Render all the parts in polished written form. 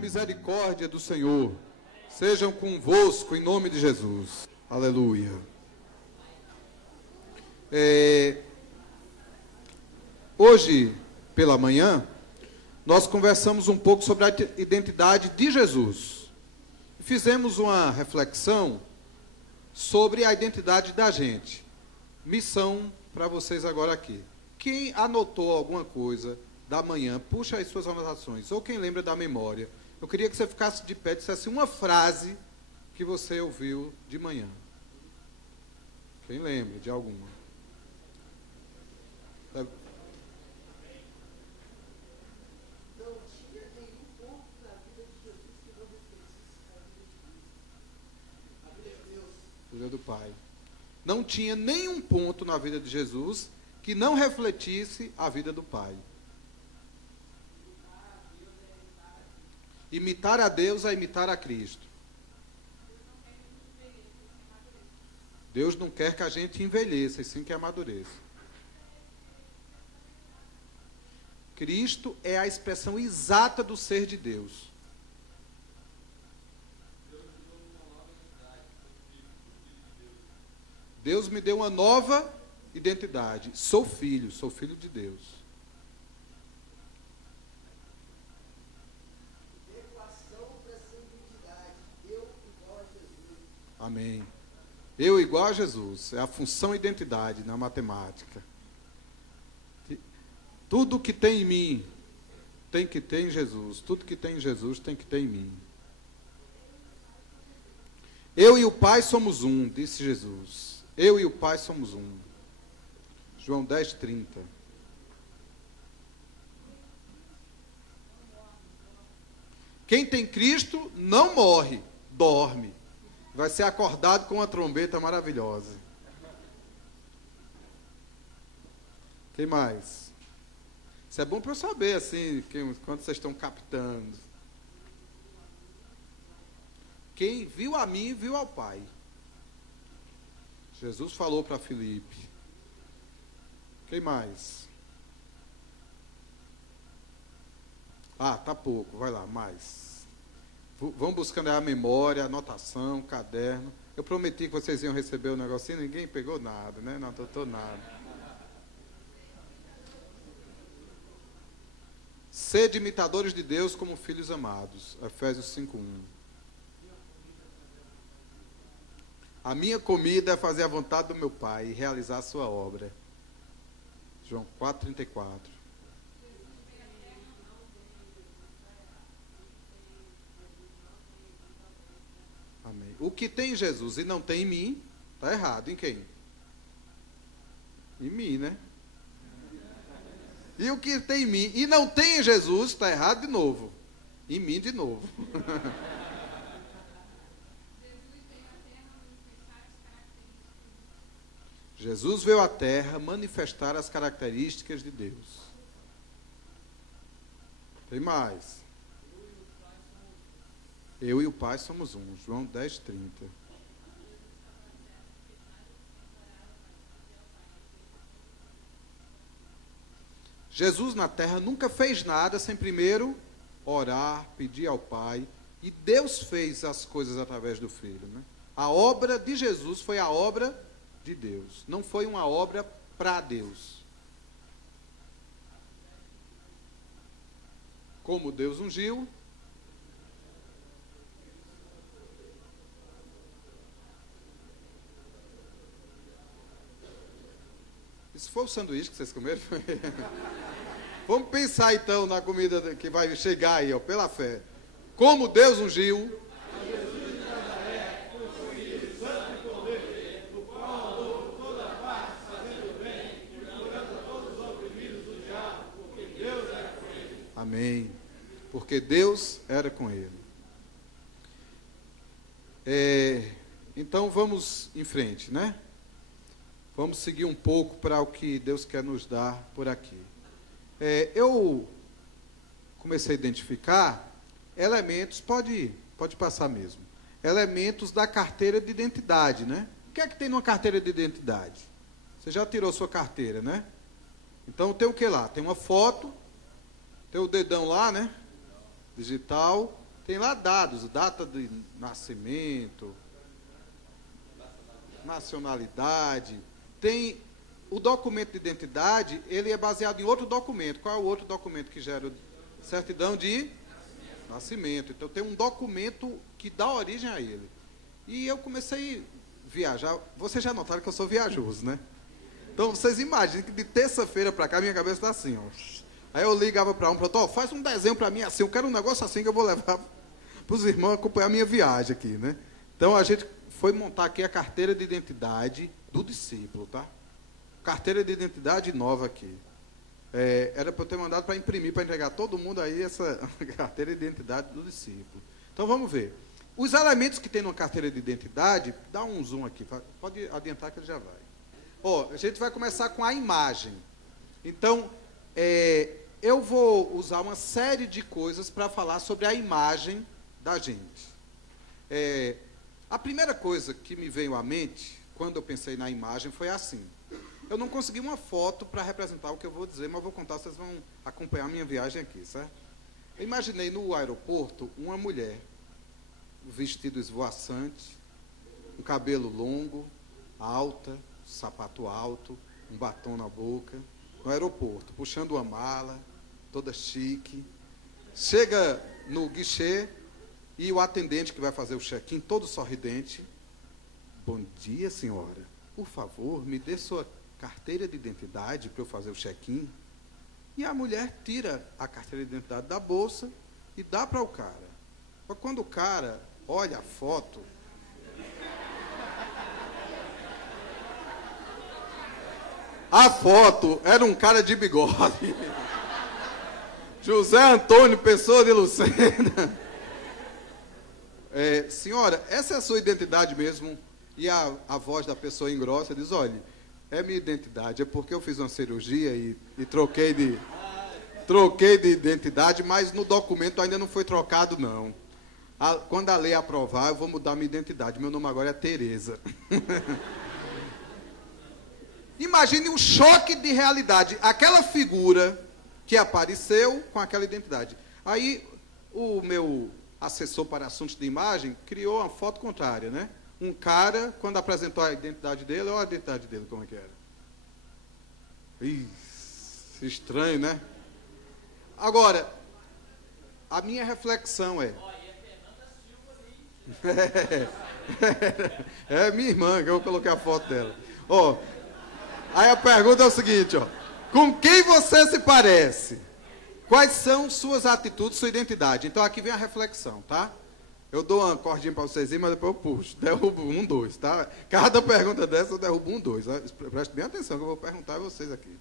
misericórdia do Senhor sejam convosco em nome de Jesus. Aleluia. Hoje, pela manhã, nós conversamos um pouco sobre a identidade de Jesus. Fizemos uma reflexão sobre a identidade da gente. Missão para vocês agora aqui. Quem anotou alguma coisa da manhã, puxa as suas anotações. Ou quem lembra da memória. Eu queria que você ficasse de pé e dissesse uma frase que você ouviu de manhã. Quem lembra de alguma? Vida do Pai. Não tinha nenhum ponto na vida de Jesus que não refletisse a vida do Pai. Imitar a Deus é imitar a Cristo. Deus não quer que a gente envelheça, e sim que amadureça. Cristo é a expressão exata do ser de Deus. Deus me deu uma nova identidade. Sou filho de Deus. Equação para essa identidade. Eu igual a Jesus. Amém. Eu igual a Jesus. É a função identidade na matemática. Tudo que tem em mim tem que ter em Jesus. Tudo que tem em Jesus tem que ter em mim. Eu e o Pai somos um, disse Jesus. Eu e o Pai somos um. João 10:30. Quem tem Cristo não morre, dorme. Vai ser acordado com uma trombeta maravilhosa. Quem mais? Isso é bom para eu saber, assim, quando vocês estão captando. Quem viu a mim, viu ao Pai. Jesus falou para Filipe. Quem mais? Tá pouco, vai lá, mais. Vão buscando a memória, anotação, caderno. Eu prometi que vocês iam receber o negocinho, ninguém pegou nada, né? Não anotou nada. Sede imitadores de Deus como filhos amados. Efésios 5:1. A minha comida é fazer a vontade do meu Pai e realizar a sua obra. João 4:34. Amém. O que tem em Jesus e não tem em mim, está errado. Em quem? Em mim, né? E o que tem em mim e não tem em Jesus, está errado de novo. Em mim de novo. Jesus veio à Terra manifestar as características de Deus. Tem mais. Eu e o Pai somos um. João 10:30. Jesus na Terra nunca fez nada sem primeiro orar, pedir ao Pai. E Deus fez as coisas através do Filho, né? A obra de Jesus foi a obra de Deus. Não foi uma obra para Deus. Como Deus ungiu, isso foi o sanduíche que vocês comeram? Vamos pensar então na comida que vai chegar aí, ó, pela fé. Como Deus ungiu, amém. Porque Deus era com ele. Então vamos em frente, né? Vamos seguir um pouco para o que Deus quer nos dar por aqui. Eu comecei a identificar elementos, pode passar mesmo, elementos da carteira de identidade, né? O que é que tem numa carteira de identidade? Você já tirou sua carteira, né? Então tem o que lá? Tem uma foto, tem o dedão lá, né? Digital, tem lá dados, data de nascimento, nacionalidade, tem o documento de identidade, ele é baseado em outro documento. Qual é o outro documento que gera certidão de nascimento? Então tem um documento que dá origem a ele. E eu comecei a viajar. Vocês já notaram que eu sou viajoso, né? Então vocês imaginem que de terça-feira para cá minha cabeça está assim, ó. Aí eu ligava para um, ó, faz um desenho para mim assim, eu quero um negócio assim que eu vou levar para os irmãos acompanhar a minha viagem aqui, né? Então a gente foi montar aqui a carteira de identidade do discípulo, tá? Carteira de identidade nova aqui. Era para eu ter mandado para imprimir, para entregar a todo mundo aí essa carteira de identidade do discípulo. Então vamos ver. Os elementos que tem numa carteira de identidade, dá um zoom aqui, pode adiantar que ele já vai. Ó, a gente vai começar com a imagem. Então, eu vou usar uma série de coisas para falar sobre a imagem da gente. A primeira coisa que me veio à mente, quando eu pensei na imagem, foi assim. Eu não consegui uma foto para representar o que eu vou dizer, mas vou contar, vocês vão acompanhar a minha viagem aqui, certo? Eu imaginei no aeroporto uma mulher, um vestido esvoaçante, um cabelo longo, alta, sapato alto, um batom na boca, no aeroporto, puxando uma mala, toda chique. Chega no guichê e o atendente que vai fazer o check-in, todo sorridente. Bom dia, senhora. Por favor, me dê sua carteira de identidade para eu fazer o check-in. E a mulher tira a carteira de identidade da bolsa e dá para o cara. Mas quando o cara olha a foto, a foto era um cara de bigode. José Antônio Pessoa de Lucena. Senhora, essa é a sua identidade mesmo? E a voz da pessoa engrossa diz, olha, é minha identidade, é porque eu fiz uma cirurgia e troquei de identidade, mas no documento ainda não foi trocado, não. Quando a lei aprovar, eu vou mudar minha identidade. Meu nome agora é Tereza. Imagine um choque de realidade. Aquela figura que apareceu com aquela identidade. Aí, o meu assessor para assuntos de imagem criou uma foto contrária, né? Um cara, quando apresentou a identidade dele, olha a identidade dele, como é que era. Isso, estranho, né? Agora, a minha reflexão é... É minha irmã, que eu coloquei a foto dela. Aí a pergunta é o seguinte, com quem você se parece? Quais são suas atitudes, sua identidade? Então aqui vem a reflexão, tá? Eu dou uma cordinha para vocês irem, mas depois eu puxo. Derrubo 1, 2, tá? Cada pergunta dessa eu derrubo 1, 2. Preste bem atenção que eu vou perguntar a vocês aqui.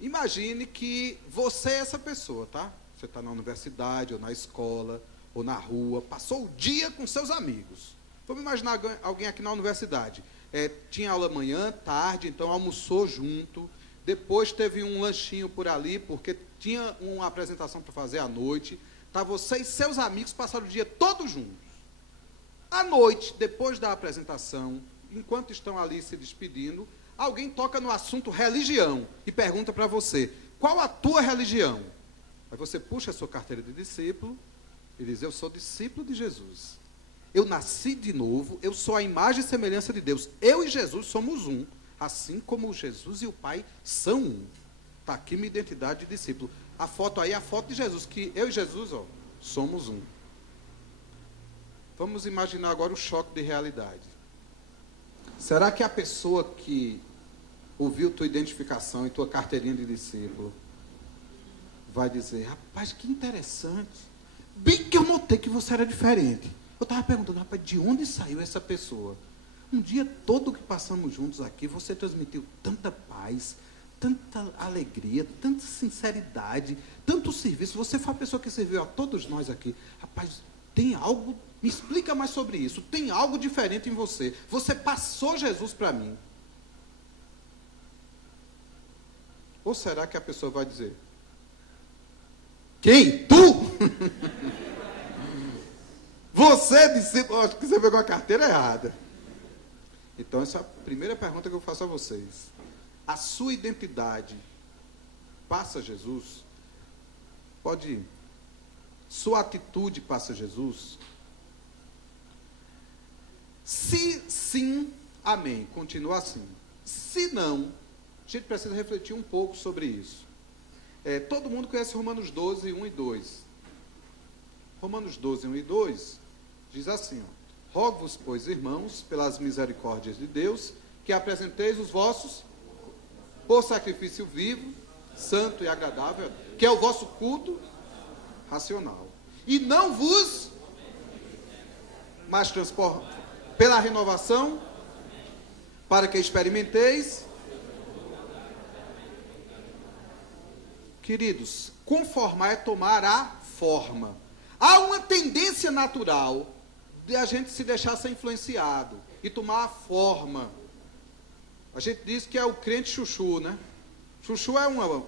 Imagine que você é essa pessoa, tá? Você está na universidade, ou na escola, ou na rua, passou o dia com seus amigos. Vamos imaginar alguém aqui na universidade. Tinha aula manhã, tarde, então almoçou junto. Depois teve um lanchinho por ali, porque tinha uma apresentação para fazer à noite. Tá, você e seus amigos passaram o dia todos juntos. À noite, depois da apresentação, enquanto estão ali se despedindo, alguém toca no assunto religião e pergunta para você, qual a tua religião? Aí você puxa a sua carteira de discípulo e diz, eu sou discípulo de Jesus. Eu nasci de novo, eu sou a imagem e semelhança de Deus. Eu e Jesus somos um, assim como Jesus e o Pai são um. Está aqui minha identidade de discípulo. A foto aí é a foto de Jesus, que eu e Jesus, somos um. Vamos imaginar agora o choque de realidade. Será que a pessoa que ouviu tua identificação e tua carteirinha de discípulo vai dizer, rapaz, que interessante. Bem que eu notei que você era diferente. Eu estava perguntando, rapaz, de onde saiu essa pessoa? Um dia todo que passamos juntos aqui, você transmitiu tanta paz, tanta alegria, tanta sinceridade, tanto serviço. Você foi a pessoa que serviu a todos nós aqui. Rapaz, tem algo, me explica mais sobre isso. Tem algo diferente em você. Você passou Jesus para mim. Ou será que a pessoa vai dizer, quem? Tu? Você disse, acho que você pegou a carteira errada. Então, essa é a primeira pergunta que eu faço a vocês. A sua identidade passa Jesus? Pode Sua atitude passa Jesus? Se sim, amém, continua assim. Se não, a gente precisa refletir um pouco sobre isso. Todo mundo conhece Romanos 12, 1 e 2. Romanos 12, 1 e 2 diz assim, rogo-vos, pois, irmãos, pelas misericórdias de Deus, que apresenteis os vossos por sacrifício vivo, santo e agradável, que é o vosso culto racional. E não vos, mas pela renovação, para que experimenteis. Queridos, conformar é tomar a forma. Há uma tendência natural de a gente se deixar ser influenciado e tomar a forma. A gente diz que é o crente chuchu, né? Chuchu é uma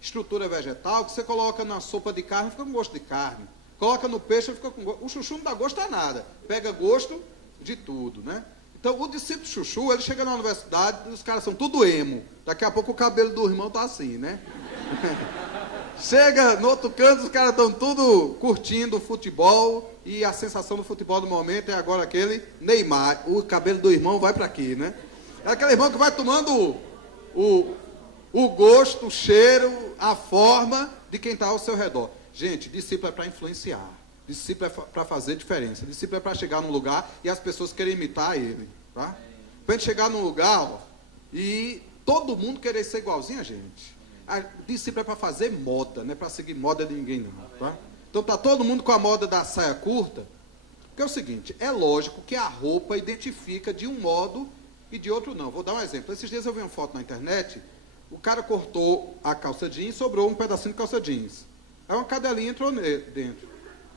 estrutura vegetal que você coloca na sopa de carne, fica com gosto de carne. Coloca no peixe, fica com gosto. O chuchu não dá gosto a nada. Pega gosto de tudo, né? Então, o discípulo chuchu, ele chega na universidade, os caras são tudo emo. Daqui a pouco o cabelo do irmão tá assim, né? Chega no outro canto, os caras estão tudo curtindo o futebol, e a sensação do futebol do momento é agora aquele Neymar. O cabelo do irmão vai para aqui, né? É aquele irmão que vai tomando o gosto, o cheiro, a forma de quem está ao seu redor. Gente, discípulo é para influenciar. Discípulo é para fazer diferença. Discípulo é para chegar num lugar e as pessoas querem imitar ele. Tá? Para a gente chegar num lugar e todo mundo querer ser igualzinho a gente. Discípulo é para fazer moda, não é para seguir moda de ninguém não. Tá? Então está todo mundo com a moda da saia curta. Porque é o seguinte, é lógico que a roupa identifica de um modo e de outro não. Vou dar um exemplo. Esses dias eu vi uma foto na internet, o cara cortou a calça jeans e sobrou um pedacinho de calça jeans. Aí uma cadelinha entrou dentro.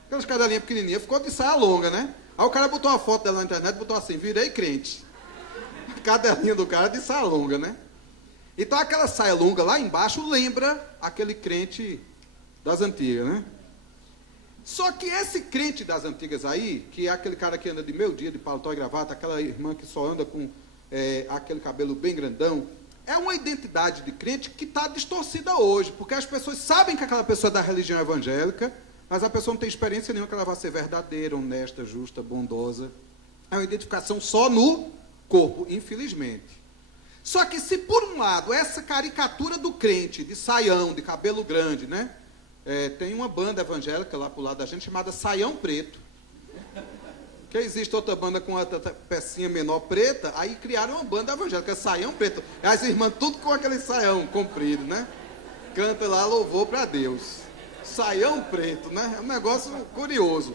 Aquelas cadelinhas pequenininhas, ficou de saia longa, né? Aí o cara botou uma foto dela na internet, botou assim, virei crente. A cadelinha do cara de saia longa, né? Então aquela saia longa lá embaixo lembra aquele crente das antigas, né? Só que esse crente das antigas aí, que é aquele cara que anda de meio dia de paletó e gravata, aquela irmã que só anda com aquele cabelo bem grandão, é uma identidade de crente que está distorcida hoje, porque as pessoas sabem que aquela pessoa é da religião evangélica, mas a pessoa não tem experiência nenhuma que ela vai ser verdadeira, honesta, justa, bondosa. É uma identificação só no corpo, infelizmente. Só que se por um lado, essa caricatura do crente, de saião, de cabelo grande, né? Tem uma banda evangélica lá pro lado da gente chamada Saião Preto. Que existe outra banda com outra pecinha menor preta, aí criaram uma banda evangélica, Saião Preto. As irmãs tudo com aquele saião comprido, né? Canta lá louvor para Deus. Saião preto, né? É um negócio curioso.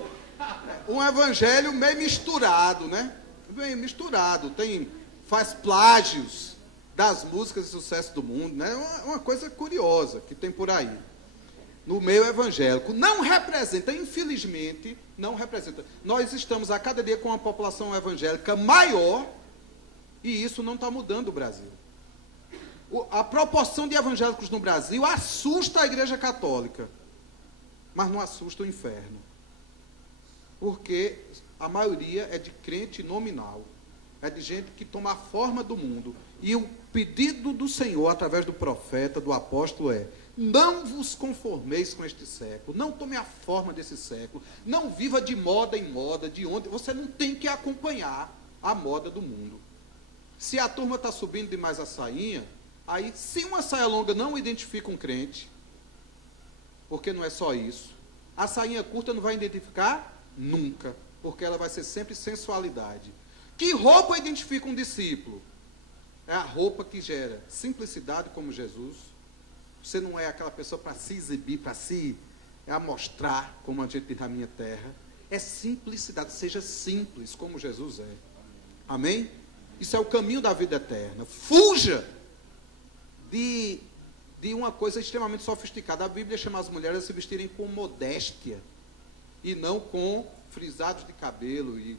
Um evangelho meio misturado, né? Meio misturado. Faz plágios das músicas de sucesso do mundo, né? Uma coisa curiosa que tem por aí. No meio evangélico. Não representa, infelizmente, não representa. Nós estamos a cada dia com uma população evangélica maior e isso não está mudando o Brasil. A proporção de evangélicos no Brasil assusta a Igreja Católica, mas não assusta o inferno. Porque a maioria é de crente nominal. É de gente que toma a forma do mundo. E o pedido do Senhor, através do profeta, do apóstolo, é: não vos conformeis com este século, não tome a forma desse século, não viva de moda em moda, de onde você não tem que acompanhar a moda do mundo. Se a turma está subindo demais a sainha, aí, se uma saia longa não identifica um crente, porque não é só isso, a sainha curta não vai identificar nunca, porque ela vai ser sempre sensualidade. Que roupa identifica um discípulo? É a roupa que gera simplicidade como Jesus. Você não é aquela pessoa para se exibir, para se amostrar, como a gente diz na minha terra. É simplicidade, seja simples como Jesus é. Amém? Isso é o caminho da vida eterna. Fuja de uma coisa extremamente sofisticada. A Bíblia chama as mulheres a se vestirem com modéstia e não com frisados de cabelo e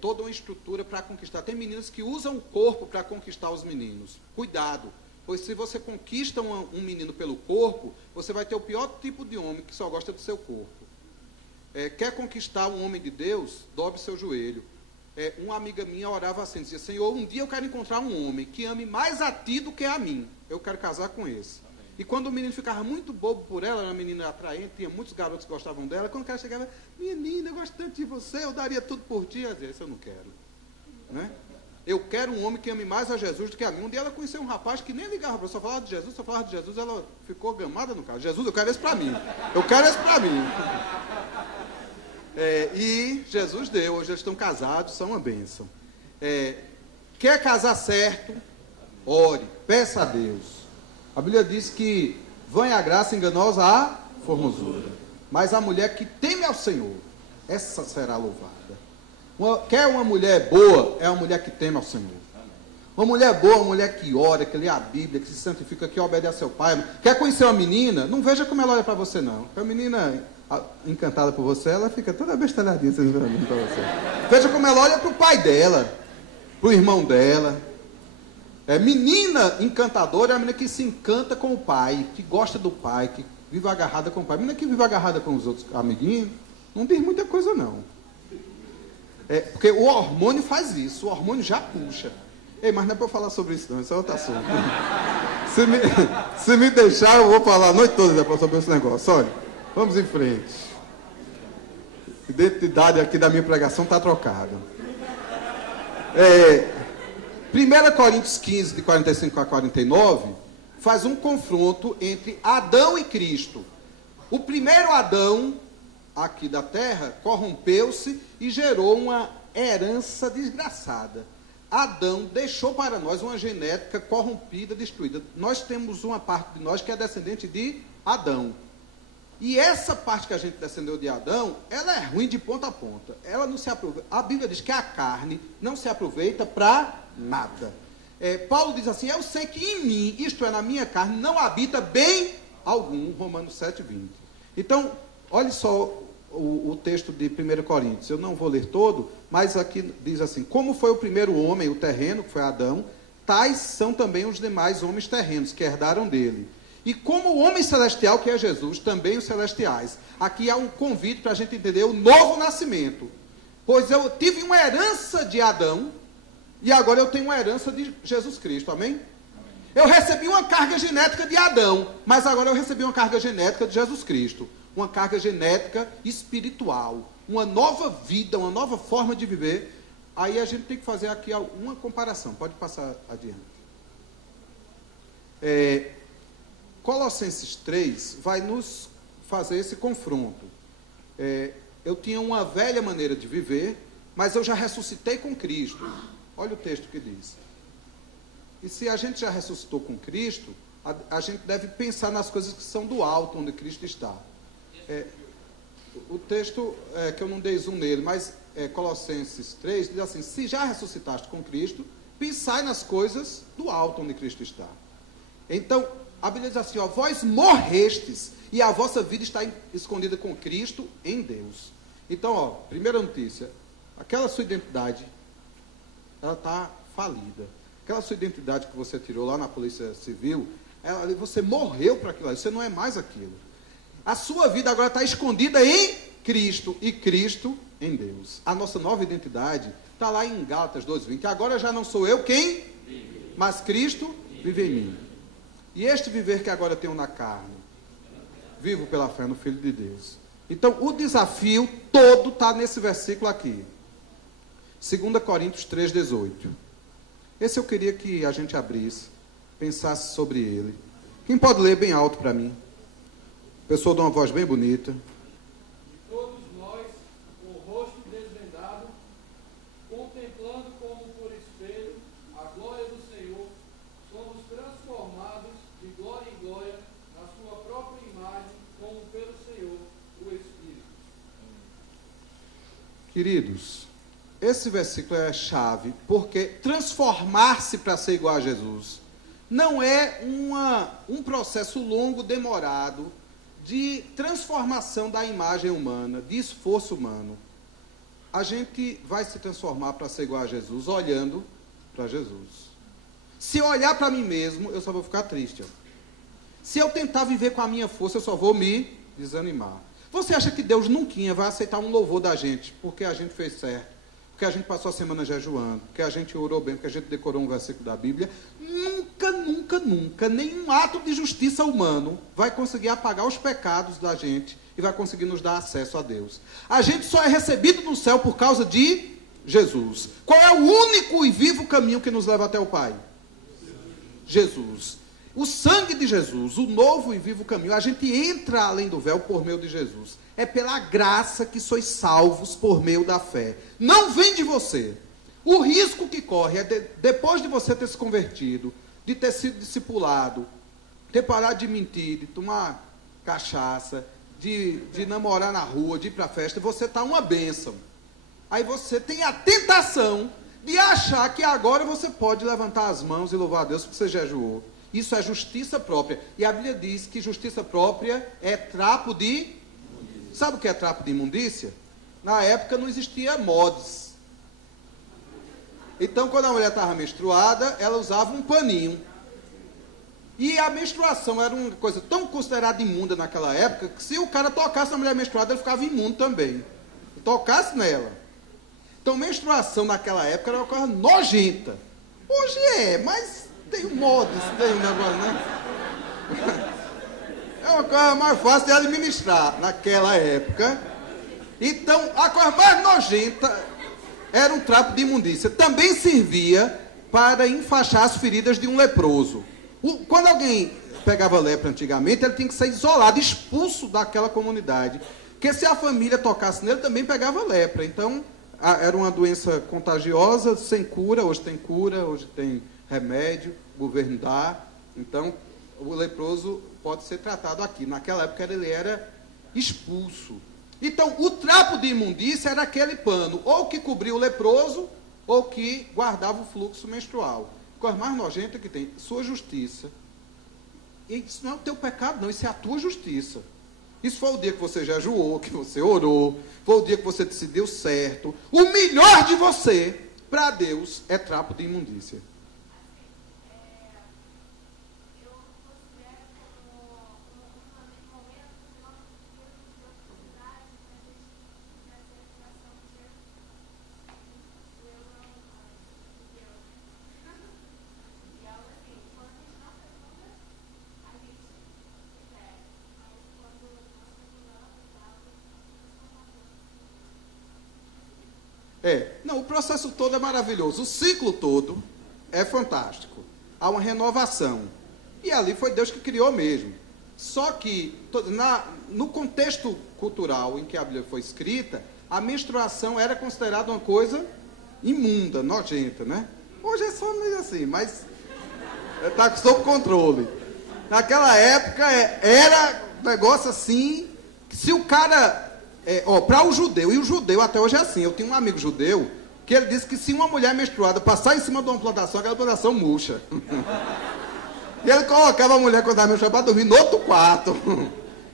toda uma estrutura para conquistar. Tem meninas que usam o corpo para conquistar os meninos. Cuidado, pois se você conquista um menino pelo corpo, você vai ter o pior tipo de homem que só gosta do seu corpo. Quer conquistar um homem de Deus? Dobre seu joelho. Uma amiga minha orava assim, dizia: Senhor, um dia eu quero encontrar um homem que ame mais a ti do que a mim. Eu quero casar com esse. Amém. E quando o menino ficava muito bobo por ela, era uma menina atraente, tinha muitos garotos que gostavam dela, quando o cara chegava, menina, eu gosto tanto de você, eu daria tudo por ti. Ela dizia, isso eu não quero. Né? Eu quero um homem que ame mais a Jesus do que a mim. Um dia ela conheceu um rapaz que nem ligava para ela, só falava de Jesus, ela ficou gamada no carro. Jesus, eu quero esse para mim. Eu quero esse para mim. E Jesus deu, hoje eles estão casados, são uma bênção. Quer casar certo? Ore, peça a Deus. A Bíblia diz que vã é a graça enganosa a formosura. Mas a mulher que teme ao Senhor, essa será louvada. Quer uma mulher boa, é uma mulher que teme ao Senhor. Uma mulher boa, uma mulher que ora, que lê a Bíblia, que se santifica, que obedece ao seu pai. Quer conhecer uma menina? Não veja como ela olha para você, não. A menina encantada por você, ela fica toda bestalhadinha para você. Veja como ela olha para o pai dela, para o irmão dela. Menina encantadora é a menina que se encanta com o pai, que gosta do pai, que vive agarrada com o pai. A menina que vive agarrada com os outros amiguinhos, não diz muita coisa, não. Porque o hormônio faz isso, o hormônio já puxa. Mas não é para eu falar sobre isso não, isso é outro assunto. Se me deixar, eu vou falar a noite toda sobre esse negócio. Olha, vamos em frente. A identidade aqui da minha pregação está trocada. 1 Coríntios 15, de 45 a 49, faz um confronto entre Adão e Cristo. O primeiro Adão aqui da terra corrompeu-se e gerou uma herança desgraçada. Adão deixou para nós uma genética corrompida, destruída. Nós temos uma parte de nós que é descendente de Adão. E essa parte que a gente descendeu de Adão, ela é ruim de ponta a ponta. Ela não se aproveita. A Bíblia diz que a carne não se aproveita para nada. Paulo diz assim, eu sei que em mim, isto é, na minha carne, não habita bem algum. Romanos 7:20. Então, olhe só o texto de 1 Coríntios. Eu não vou ler todo, mas aqui diz assim, como foi o primeiro homem, o terreno, que foi Adão, tais são também os demais homens terrenos, que herdaram dele. E como o homem celestial, que é Jesus, também os celestiais. Aqui há um convite para a gente entender o novo nascimento. Pois eu tive uma herança de Adão, e agora eu tenho uma herança de Jesus Cristo, amém? Eu recebi uma carga genética de Adão, mas agora eu recebi uma carga genética de Jesus Cristo. Uma carga genética espiritual, uma nova vida, uma nova forma de viver. Aí a gente tem que fazer aqui uma comparação. Pode passar adiante. Colossenses 3 vai nos fazer esse confronto. Eu tinha uma velha maneira de viver, mas eu já ressuscitei com Cristo. Olha o texto que diz. E se a gente já ressuscitou com Cristo, a gente deve pensar nas coisas que são do alto, onde Cristo está. O texto, que eu não dei zoom nele, mas Colossenses 3 diz assim, se já ressuscitaste com Cristo, pensai nas coisas do alto onde Cristo está. Então, a Bíblia diz assim, vós morrestes e a vossa vida está escondida com Cristo em Deus. Então, primeira notícia, aquela sua identidade, ela está falida. Aquela sua identidade que você tirou lá na Polícia Civil, você morreu para aquilo, você não é mais aquilo. A sua vida agora está escondida em Cristo e Cristo em Deus. A nossa nova identidade está lá em Gálatas 2:20. Agora já não sou eu quem, mas Cristo vive em mim. E este viver que agora tenho na carne, vivo pela fé no Filho de Deus. Então, o desafio todo está nesse versículo aqui. 2 Coríntios 3:18. Esse eu queria que a gente abrisse, pensasse sobre ele. Quem pode ler bem alto para mim? Pessoa de uma voz bem bonita. Todos nós, com o rosto desvendado, contemplando como por espelho a glória do Senhor, somos transformados de glória em glória na sua própria imagem, como pelo Senhor, o Espírito. Queridos, esse versículo é chave, porque transformar-se para ser igual a Jesus não é um processo longo, demorado, de transformação da imagem humana, de esforço humano. A gente vai se transformar para ser igual a Jesus, olhando para Jesus. Se eu olhar para mim mesmo, eu só vou ficar triste. Se eu tentar viver com a minha força, eu só vou me desanimar. Você acha que Deus nunca vai aceitar um louvor da gente, porque a gente fez certo, porque a gente passou a semana jejuando, porque a gente orou bem, porque a gente decorou um versículo da Bíblia? Nunca, nunca, nenhum ato de justiça humano vai conseguir apagar os pecados da gente e vai conseguir nos dar acesso a Deus. A gente só é recebido no céu por causa de Jesus. Qual é o único e vivo caminho que nos leva até o Pai? Jesus. O sangue de Jesus, o novo e vivo caminho. A gente entra além do véu por meio de Jesus. É pela graça que sois salvos por meio da fé. Não vem de você. O risco que corre é, depois de você ter se convertido, de ter sido discipulado, ter parado de mentir, de tomar cachaça, de namorar na rua, de ir para a festa, você está uma bênção. Aí você tem a tentação de achar que agora você pode levantar as mãos e louvar a Deus porque você jejuou. Isso é justiça própria. E a Bíblia diz que justiça própria é trapo de... Sabe o que é trapo de imundícia? Na época não existia mods. Então, quando a mulher estava menstruada, ela usava um paninho. E a menstruação era uma coisa tão considerada imunda naquela época, que se o cara tocasse na mulher menstruada, ele ficava imundo também. Tocasse nela. Então, menstruação naquela época era uma coisa nojenta. Hoje é, mas tem um modo, tem um negócio, né? É uma coisa mais fácil de administrar naquela época. Então, a coisa mais nojenta era um trapo de imundícia. Também servia para enfaixar as feridas de um leproso. Quando alguém pegava lepra antigamente, ele tinha que ser isolado, expulso daquela comunidade. Porque se a família tocasse nele, também pegava lepra. Então, era uma doença contagiosa, sem cura. Hoje tem remédio, o governo dá. Então, o leproso pode ser tratado aqui. Naquela época, ele era expulso. Então, o trapo de imundícia era aquele pano, ou que cobria o leproso, ou que guardava o fluxo menstrual. Coisa mais nojenta que tem, sua justiça. E isso não é o teu pecado, não, isso é a tua justiça. Isso foi o dia que você jejuou, que você orou, foi o dia que você decidiu certo. O melhor de você, para Deus, é trapo de imundícia. Não, o processo todo é maravilhoso, o ciclo todo é fantástico. Há uma renovação. E ali foi Deus que criou mesmo. Só que, no contexto cultural em que a Bíblia foi escrita, a menstruação era considerada uma coisa imunda, nojenta, né? Hoje é só meio assim, mas está sob controle. Naquela época era um negócio assim, que se o cara... para o judeu, e o judeu até hoje é assim. Eu tenho um amigo judeu que ele disse que se uma mulher menstruada passar em cima de uma plantação, aquela plantação murcha. E ele colocava a mulher quando estava menstruada para dormir no outro quarto.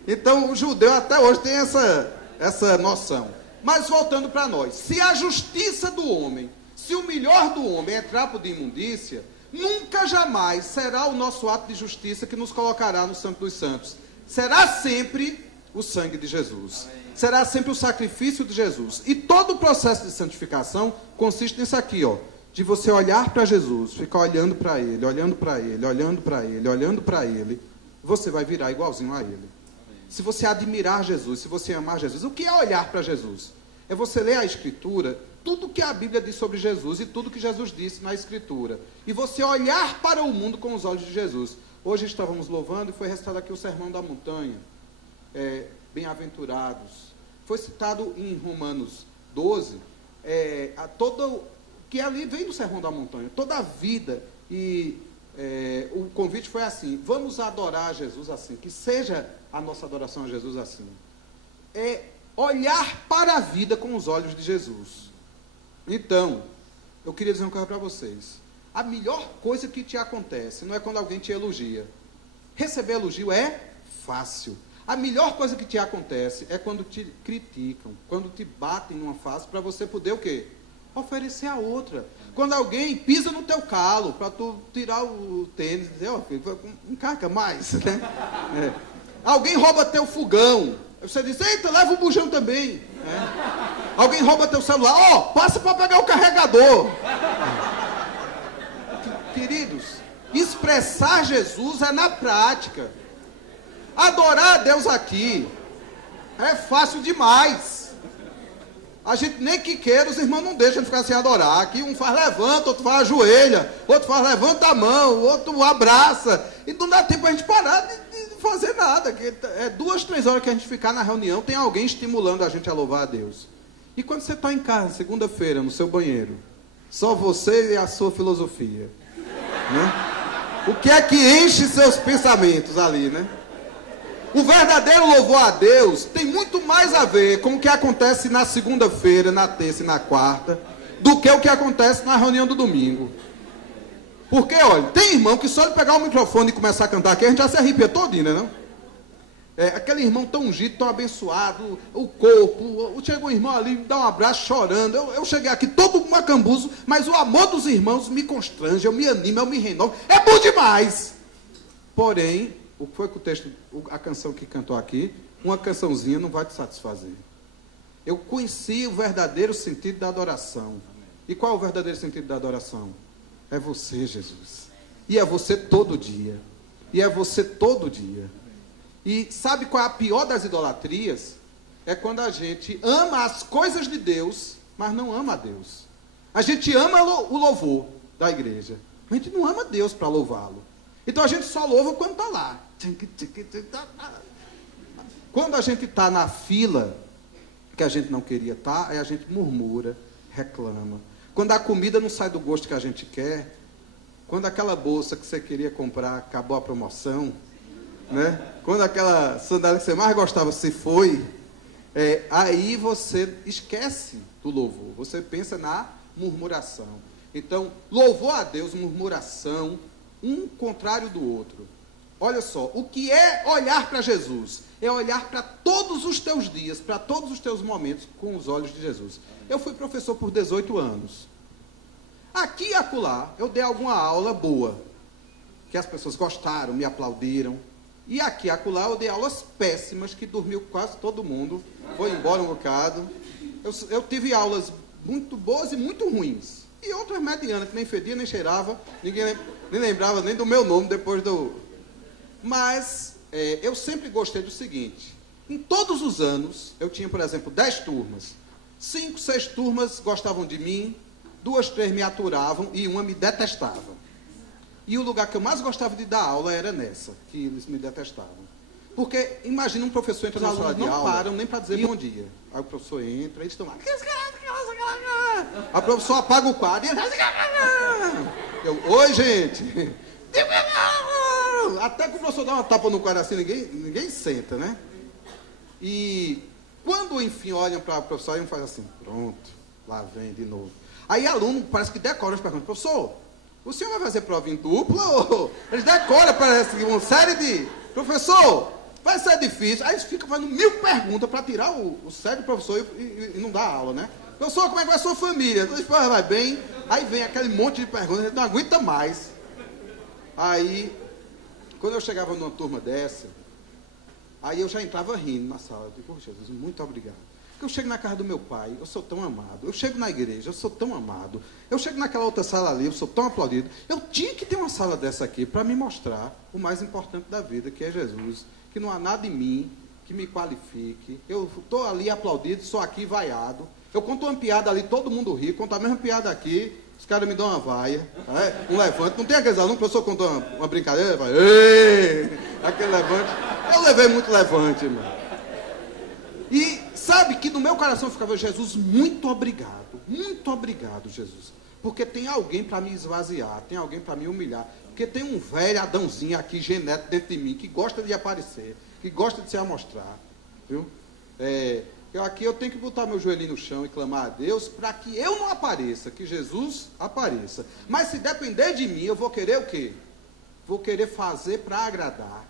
Então o judeu até hoje tem essa noção. Mas voltando para nós, se a justiça do homem, se o melhor do homem é trapo de imundícia, nunca jamais será o nosso ato de justiça que nos colocará no Santo dos Santos. Será sempre o sangue de Jesus. Será sempre o sacrifício de Jesus. E todo o processo de santificação consiste nisso aqui, ó, de você olhar para Jesus, ficar olhando para Ele, olhando para Ele, olhando para Ele, olhando para Ele, você vai virar igualzinho a Ele. Amém. Se você admirar Jesus, se você amar Jesus, o que é olhar para Jesus? É você ler a Escritura, tudo que a Bíblia diz sobre Jesus e tudo que Jesus disse na Escritura. E você olhar para o mundo com os olhos de Jesus. Hoje estávamos louvando e foi recitado aqui o Sermão da Montanha. Bem-aventurados. Foi citado em Romanos 12, que ali vem do Sermão da Montanha, toda a vida, e o convite foi assim: vamos adorar Jesus assim, que seja a nossa adoração a Jesus assim. Olhar para a vida com os olhos de Jesus. Então, eu queria dizer uma coisa para vocês. A melhor coisa que te acontece não é quando alguém te elogia. Receber elogio é fácil. A melhor coisa que te acontece é quando te criticam, quando te batem numa face para você poder o quê? Oferecer a outra. Quando alguém pisa no teu calo para tu tirar o tênis e dizer, ó, filho, encarca mais, né? Alguém rouba teu fogão. Você diz, eita, leva o bujão também. Alguém rouba teu celular, ó, passa para pegar o carregador. Queridos, Expressar Jesus é na prática. Adorar a Deus aqui é fácil demais. A gente nem que queira, os irmãos não deixam de ficar sem adorar. Aqui um faz levanta, outro faz ajoelha, outro faz levanta a mão, outro abraça. E não dá tempo a gente parar de fazer nada. É 2, 3 horas que a gente ficar na reunião, tem alguém estimulando a gente a louvar a Deus. E quando você está em casa, segunda-feira, no seu banheiro, só você e a sua filosofia, né? O que é que enche seus pensamentos ali, né? O verdadeiro louvor a Deus tem muito mais a ver com o que acontece na segunda-feira, na terça e na quarta, do que o que acontece na reunião do domingo. Porque, olha, tem irmão que só ele pegar o microfone e começar a cantar aqui, a gente já se arrepia todinho, né, não? Aquele irmão tão ungido, tão abençoado, o corpo, chega um irmão ali, me dá um abraço chorando, eu cheguei aqui todo macambuzo, mas o amor dos irmãos me constrange, eu me animo, eu me renovo, é bom demais! Porém, o que foi que o texto, a canção que cantou aqui, uma cançãozinha não vai te satisfazer. Eu conheci o verdadeiro sentido da adoração. E qual é o verdadeiro sentido da adoração? É você, Jesus. E é você todo dia. E é você todo dia. E sabe qual é a pior das idolatrias? É quando a gente ama as coisas de Deus, mas não ama a Deus. A gente ama o louvor da igreja. A gente não ama Deus para louvá-lo. Então a gente só louva quando está lá. Quando a gente está na fila que a gente não queria estar, aí a gente murmura, reclama. Quando a comida não sai do gosto que a gente quer, quando aquela bolsa que você queria comprar acabou a promoção, né? Quando aquela sandália que você mais gostava se foi, aí você esquece do louvor, você pensa na murmuração. Então, louvor a Deus, murmuração, um contrário do outro. Olha só, o que é olhar para Jesus? É olhar para todos os teus dias, para todos os teus momentos com os olhos de Jesus. Eu fui professor por 18 anos. Aqui e acolá, eu dei alguma aula boa, que as pessoas gostaram, me aplaudiram. E aqui e acolá, eu dei aulas péssimas, que dormiu quase todo mundo, foi embora um bocado. Eu tive aulas muito boas e muito ruins. E outras medianas, que nem fedia, nem cheirava, ninguém nem lembrava nem do meu nome depois do... Mas eu sempre gostei do seguinte, em todos os anos, eu tinha, por exemplo, 10 turmas. 5, 6 turmas gostavam de mim, 2, 3 me aturavam e uma me detestava. E o lugar que eu mais gostava de dar aula era nessa, que eles me detestavam. Porque, imagina um professor entra na sala de aula, não param nem para dizer bom dia. Aí o professor entra, eles estão lá... A professora apaga o quadro e... Oi, gente! Até que o professor dá uma tapa no quadro assim, ninguém senta, né? E quando, enfim, olham para o professor, e faz assim, pronto, lá vem de novo. Aí aluno parece que decora as perguntas. Professor, o senhor vai fazer prova em dupla? Ou... Eles decoram, parece uma série de... Professor, vai ser difícil. Aí eles ficam fazendo 1000 perguntas para tirar o sério do professor e não dar aula, né? Professor, como é que vai a sua família? Vai bem. Aí vem aquele monte de perguntas, a gente não aguenta mais. Aí, quando eu chegava numa turma dessa, aí eu já entrava rindo na sala. Eu digo, Jesus, muito obrigado. Porque eu chego na casa do meu pai, eu sou tão amado. Eu chego na igreja, eu sou tão amado. Eu chego naquela outra sala ali, eu sou tão aplaudido. Eu tinha que ter uma sala dessa aqui para me mostrar o mais importante da vida, que é Jesus. Que não há nada em mim que me qualifique. Eu estou ali aplaudido, sou aqui vaiado. Eu conto uma piada ali, todo mundo ri. Conto a mesma piada aqui, os caras me dão uma vaia. Um levante. Não tem aqueles alunos, o professor contou uma brincadeira, vai, ei! Aquele levante. Eu levei muito levante, irmão. E sabe que no meu coração ficava, Jesus, muito obrigado, Jesus. Porque tem alguém para me esvaziar, tem alguém para me humilhar. Porque tem um velho Adãozinho aqui, genético, dentro de mim, que gosta de aparecer, que gosta de se amostrar. Viu? Aqui eu tenho que botar meu joelhinho no chão e clamar a Deus para que eu não apareça, que Jesus apareça. Mas se depender de mim, eu vou querer o quê? Vou querer fazer para agradar,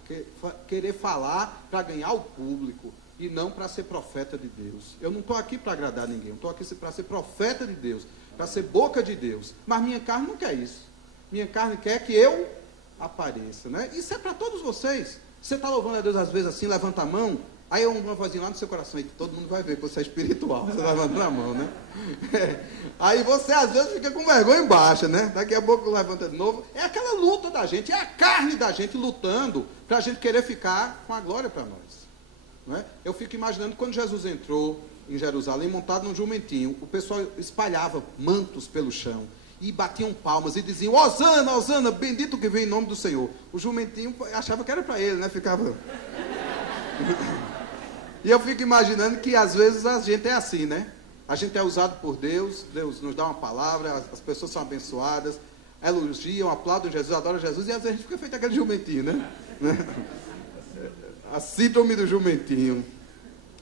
querer falar para ganhar o público. E não para ser profeta de Deus. Eu não estou aqui para agradar ninguém, eu estou aqui para ser profeta de Deus, para ser boca de Deus. Mas minha carne não quer isso. Minha carne quer que eu apareça, né? Isso é para todos vocês. Você está louvando a Deus às vezes assim, levanta a mão, Aí uma vozinha lá no seu coração, e todo mundo vai ver que você é espiritual, você levantando a mão, né? Aí você às vezes fica com vergonha embaixo, né? Daqui a pouco levanta de novo. É aquela luta da gente, é a carne da gente lutando para a gente querer ficar com a glória para nós. Não é? Eu fico imaginando quando Jesus entrou em Jerusalém montado num jumentinho, o pessoal espalhava mantos pelo chão e batiam palmas e diziam: Hosana, Hosana, bendito que vem em nome do Senhor. O jumentinho achava que era para ele, né? Ficava... E eu fico imaginando que às vezes a gente é assim, né? A gente é usado por Deus, Deus nos dá uma palavra, as pessoas são abençoadas, elogiam, aplaudem Jesus, adoram Jesus, e às vezes a gente fica feito aquele jumentinho, né? A síndrome do jumentinho.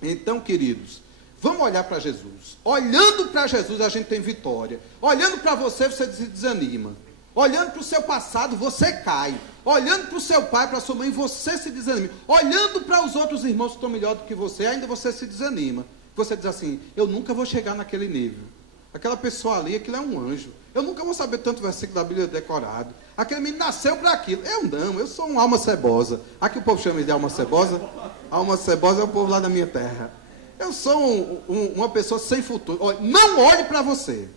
Então, queridos, vamos olhar para Jesus. Olhando para Jesus, a gente tem vitória. Olhando para você, você se desanima. Olhando para o seu passado, você cai. Olhando para o seu pai, para a sua mãe, você se desanima. Olhando para os outros irmãos que estão melhor do que você, ainda você se desanima. Você diz assim: eu nunca vou chegar naquele nível. Aquela pessoa ali, aquilo é um anjo. Eu nunca vou saber tanto versículo da Bíblia decorado. Aquele menino nasceu para aquilo. Eu não, eu sou uma alma cebosa. Aqui o povo chama de alma cebosa. Alma cebosa é o povo lá da minha terra. Eu sou uma pessoa sem futuro. Olha, não olhe para você.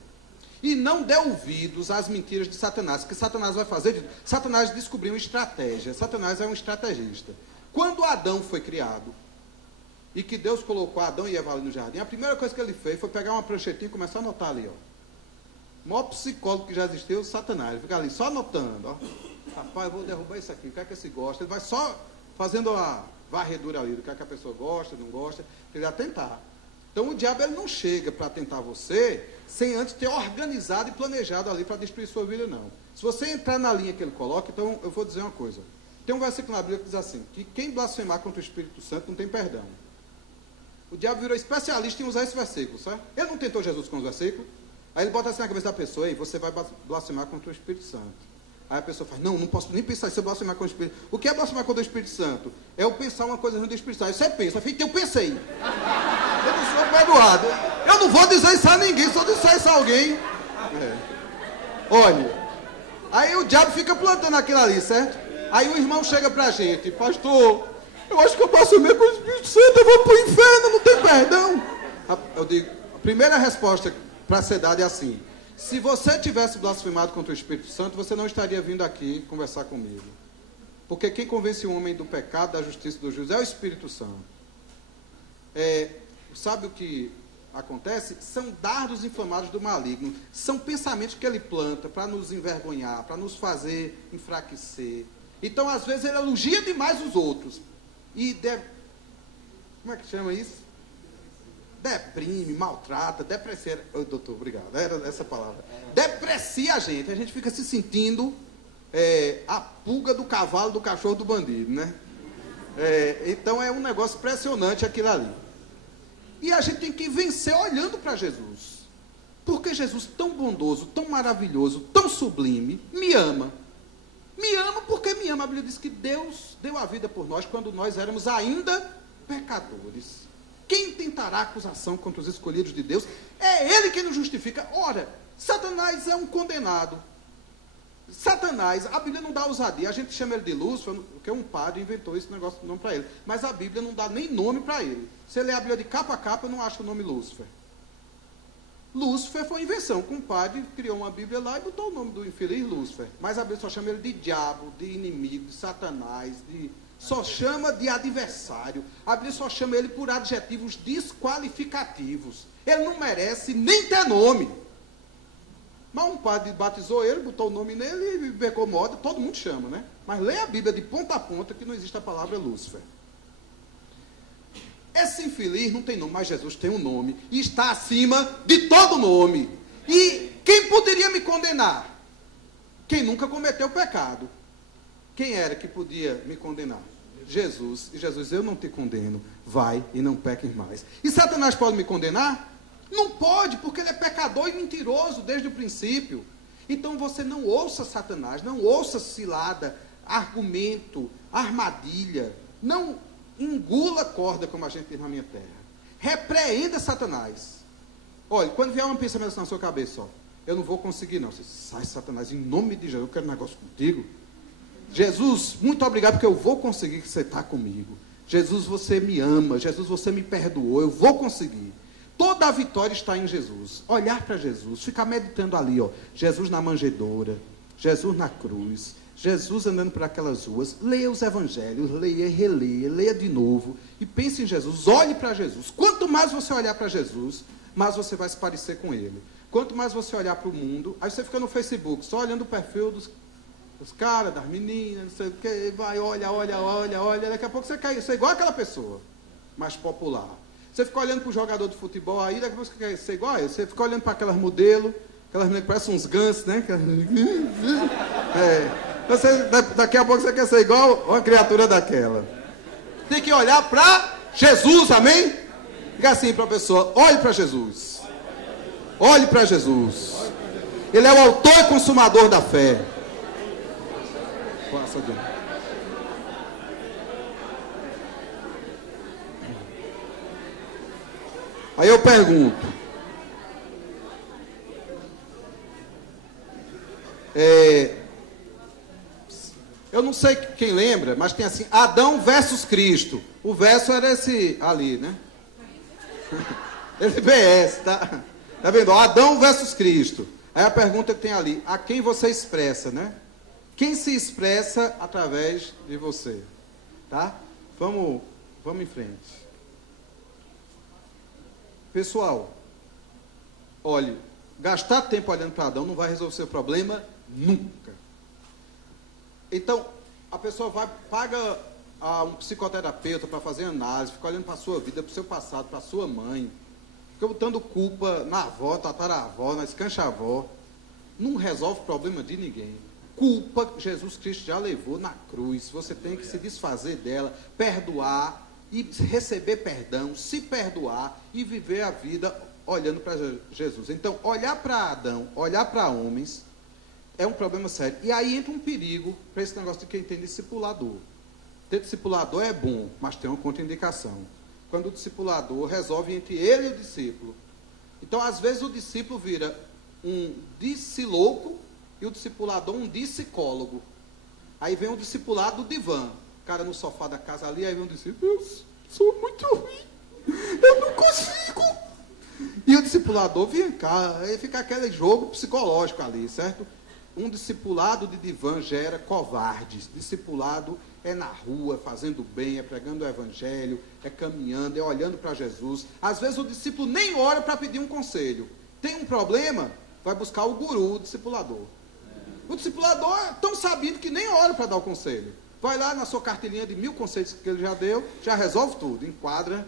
E não dê ouvidos às mentiras de Satanás. O que Satanás vai fazer? Satanás descobriu uma estratégia. Satanás é um estrategista. Quando Adão foi criado, e que Deus colocou Adão e Eva ali no jardim, a primeira coisa que ele fez foi pegar uma pranchetinha e começar a anotar ali, ó. O maior psicólogo que já existiu, Satanás. Ele fica ali só anotando, ó. Rapaz, eu vou derrubar isso aqui, o que é que esse gosta? Ele vai só fazendo a varredura ali, do que é que a pessoa gosta, não gosta, ele vai tentar. Então o diabo ele não chega para tentar você sem antes ter organizado e planejado ali para destruir sua vida, não. Se você entrar na linha que ele coloca, então eu vou dizer uma coisa. Tem um versículo na Bíblia que diz assim, que quem blasfemar contra o Espírito Santo não tem perdão. O diabo virou especialista em usar esse versículo, certo? Ele não tentou Jesus com os versículos. Aí ele bota assim na cabeça da pessoa: ei, você vai blasfemar contra o Espírito Santo. Aí a pessoa faz: não posso nem pensar se eu blasfemar contra o Espírito Santo. O que é blasfemar contra o Espírito Santo? É eu pensar uma coisa ruim do Espírito Santo. Aí você pensa: eu pensei. Eu não sou perdoado. Eu não vou dizer isso a ninguém, se eu disser isso a alguém. Olha, aí o diabo fica plantando aquilo ali, certo? Aí o irmão chega pra gente: pastor, eu acho que eu blasfemei com o Espírito Santo, eu vou pro inferno, não tem perdão. Eu digo, a primeira resposta para ser dada é assim: se você tivesse blasfemado contra o Espírito Santo, você não estaria vindo aqui conversar comigo. Porque quem convence o homem do pecado, da justiça e do juízo é o Espírito Santo. Sabe o que acontece? São dardos inflamados do maligno. São pensamentos que ele planta para nos envergonhar, para nos fazer enfraquecer. Então, às vezes, ele elogia demais os outros. E como é que chama isso? Deprime, maltrata, deprecia. Doutor, obrigado. Era essa palavra. Deprecia a gente fica se sentindo a pulga do cavalo, do cachorro, do bandido, né? Então é um negócio impressionante aquilo ali. E a gente tem que vencer olhando para Jesus. Porque Jesus, tão bondoso, tão maravilhoso, tão sublime, me ama. Me ama porque me ama. A Bíblia diz que Deus deu a vida por nós quando nós éramos ainda pecadores. Quem tentará acusação contra os escolhidos de Deus? É Ele quem nos justifica. Ora, Satanás é um condenado. Satanás, a Bíblia não dá ousadia. A gente chama ele de Lúcifer, porque um padre inventou esse negócio de nome para ele. Mas a Bíblia não dá nem nome para ele. Se ele lê a Bíblia de capa a capa, eu não acho o nome Lúcifer. Lúcifer foi uma invenção, que um padre criou uma Bíblia lá e botou o nome do infeliz Lúcifer. Mas a Bíblia só chama ele de diabo, de inimigo, de Satanás, só chama de adversário. A Bíblia só chama ele por adjetivos desqualificativos. Ele não merece nem ter nome. Mas um padre batizou ele, botou o nome nele e pegou moda, todo mundo chama, né? Mas lê a Bíblia de ponta a ponta que não existe a palavra Lúcifer. Esse infeliz não tem nome, mas Jesus tem um nome e está acima de todo nome. E quem poderia me condenar? Quem nunca cometeu pecado. Quem era que podia me condenar? Jesus. E Jesus: eu não te condeno, vai e não peques mais. E Satanás pode me condenar? Não pode, porque ele é pecador e mentiroso desde o princípio. Então você não ouça Satanás, não ouça cilada, argumento, armadilha. Não engula corda, como a gente diz na minha terra. Repreenda Satanás. Olha, quando vier um pensamento na sua cabeça, ó, eu não vou conseguir não. Você sai, Satanás, em nome de Jesus, eu quero um negócio contigo. Jesus, muito obrigado, porque eu vou conseguir que você está comigo. Jesus, você me ama. Jesus, você me perdoou. Eu vou conseguir. Toda a vitória está em Jesus. Olhar para Jesus, ficar meditando ali, ó. Jesus na manjedoura, Jesus na cruz, Jesus andando por aquelas ruas. Leia os evangelhos, leia e releia, leia de novo e pense em Jesus. Olhe para Jesus. Quanto mais você olhar para Jesus, mais você vai se parecer com ele. Quanto mais você olhar para o mundo, aí você fica no Facebook, só olhando o perfil dos caras, das meninas, não sei o que, vai, olha, daqui a pouco você quer ser igual aquela pessoa, mais popular. Você fica olhando para o jogador de futebol aí, daqui a pouco você quer ser igual a ele. Você fica olhando para aquelas modelos, aquelas meninas que parecem uns gansos, né? Daqui a pouco você quer ser igual uma criatura daquela. Tem que olhar para Jesus, amém? Diga assim para a pessoa, olhe para Jesus. Olhe para Jesus. Ele é o autor e consumador da fé. Passa adiante. Aí eu pergunto, eu não sei quem lembra, mas tem assim, Adão versus Cristo. O verso era esse ali, né? Esse VS, tá? Tá vendo? Adão versus Cristo. Aí a pergunta que tem ali, a quem você expressa, né? Quem se expressa através de você? Tá? Vamos em frente. Pessoal, olhe, gastar tempo olhando para Adão não vai resolver o seu problema nunca. Então, a pessoa paga a um psicoterapeuta para fazer análise, fica olhando para a sua vida, para o seu passado, para a sua mãe, fica botando culpa na avó, tataravó, na escancha-avó. Não resolve o problema de ninguém. Culpa Jesus Cristo já levou na cruz. Você tem que se desfazer dela, perdoar e receber perdão, se perdoar e viver a vida olhando para Jesus. Então, olhar para Adão, olhar para homens, é um problema sério. E aí entra um perigo para esse negócio de quem tem discipulador. Ter discipulador é bom, mas tem uma contraindicação. Quando o discipulador resolve entre ele e o discípulo. Então, às vezes, o discípulo vira um discilouco e o discipulador um psicólogo. Aí vem o discipulado do divã. O cara no sofá da casa ali, aí vem um discípulo, eu sou muito ruim, eu não consigo. E o discipulador vem cá, aí fica aquele jogo psicológico ali, certo? Um discipulado de divã gera covardes. Discipulado é na rua, fazendo bem, é pregando o evangelho, é caminhando, é olhando para Jesus. Às vezes o discípulo nem ora para pedir um conselho. Tem um problema, vai buscar o guru, o discipulador. O discipulador é tão sabido que nem ora para dar o conselho. Vai lá na sua carteirinha de 1000 conselhos que ele já deu, já resolve tudo, enquadra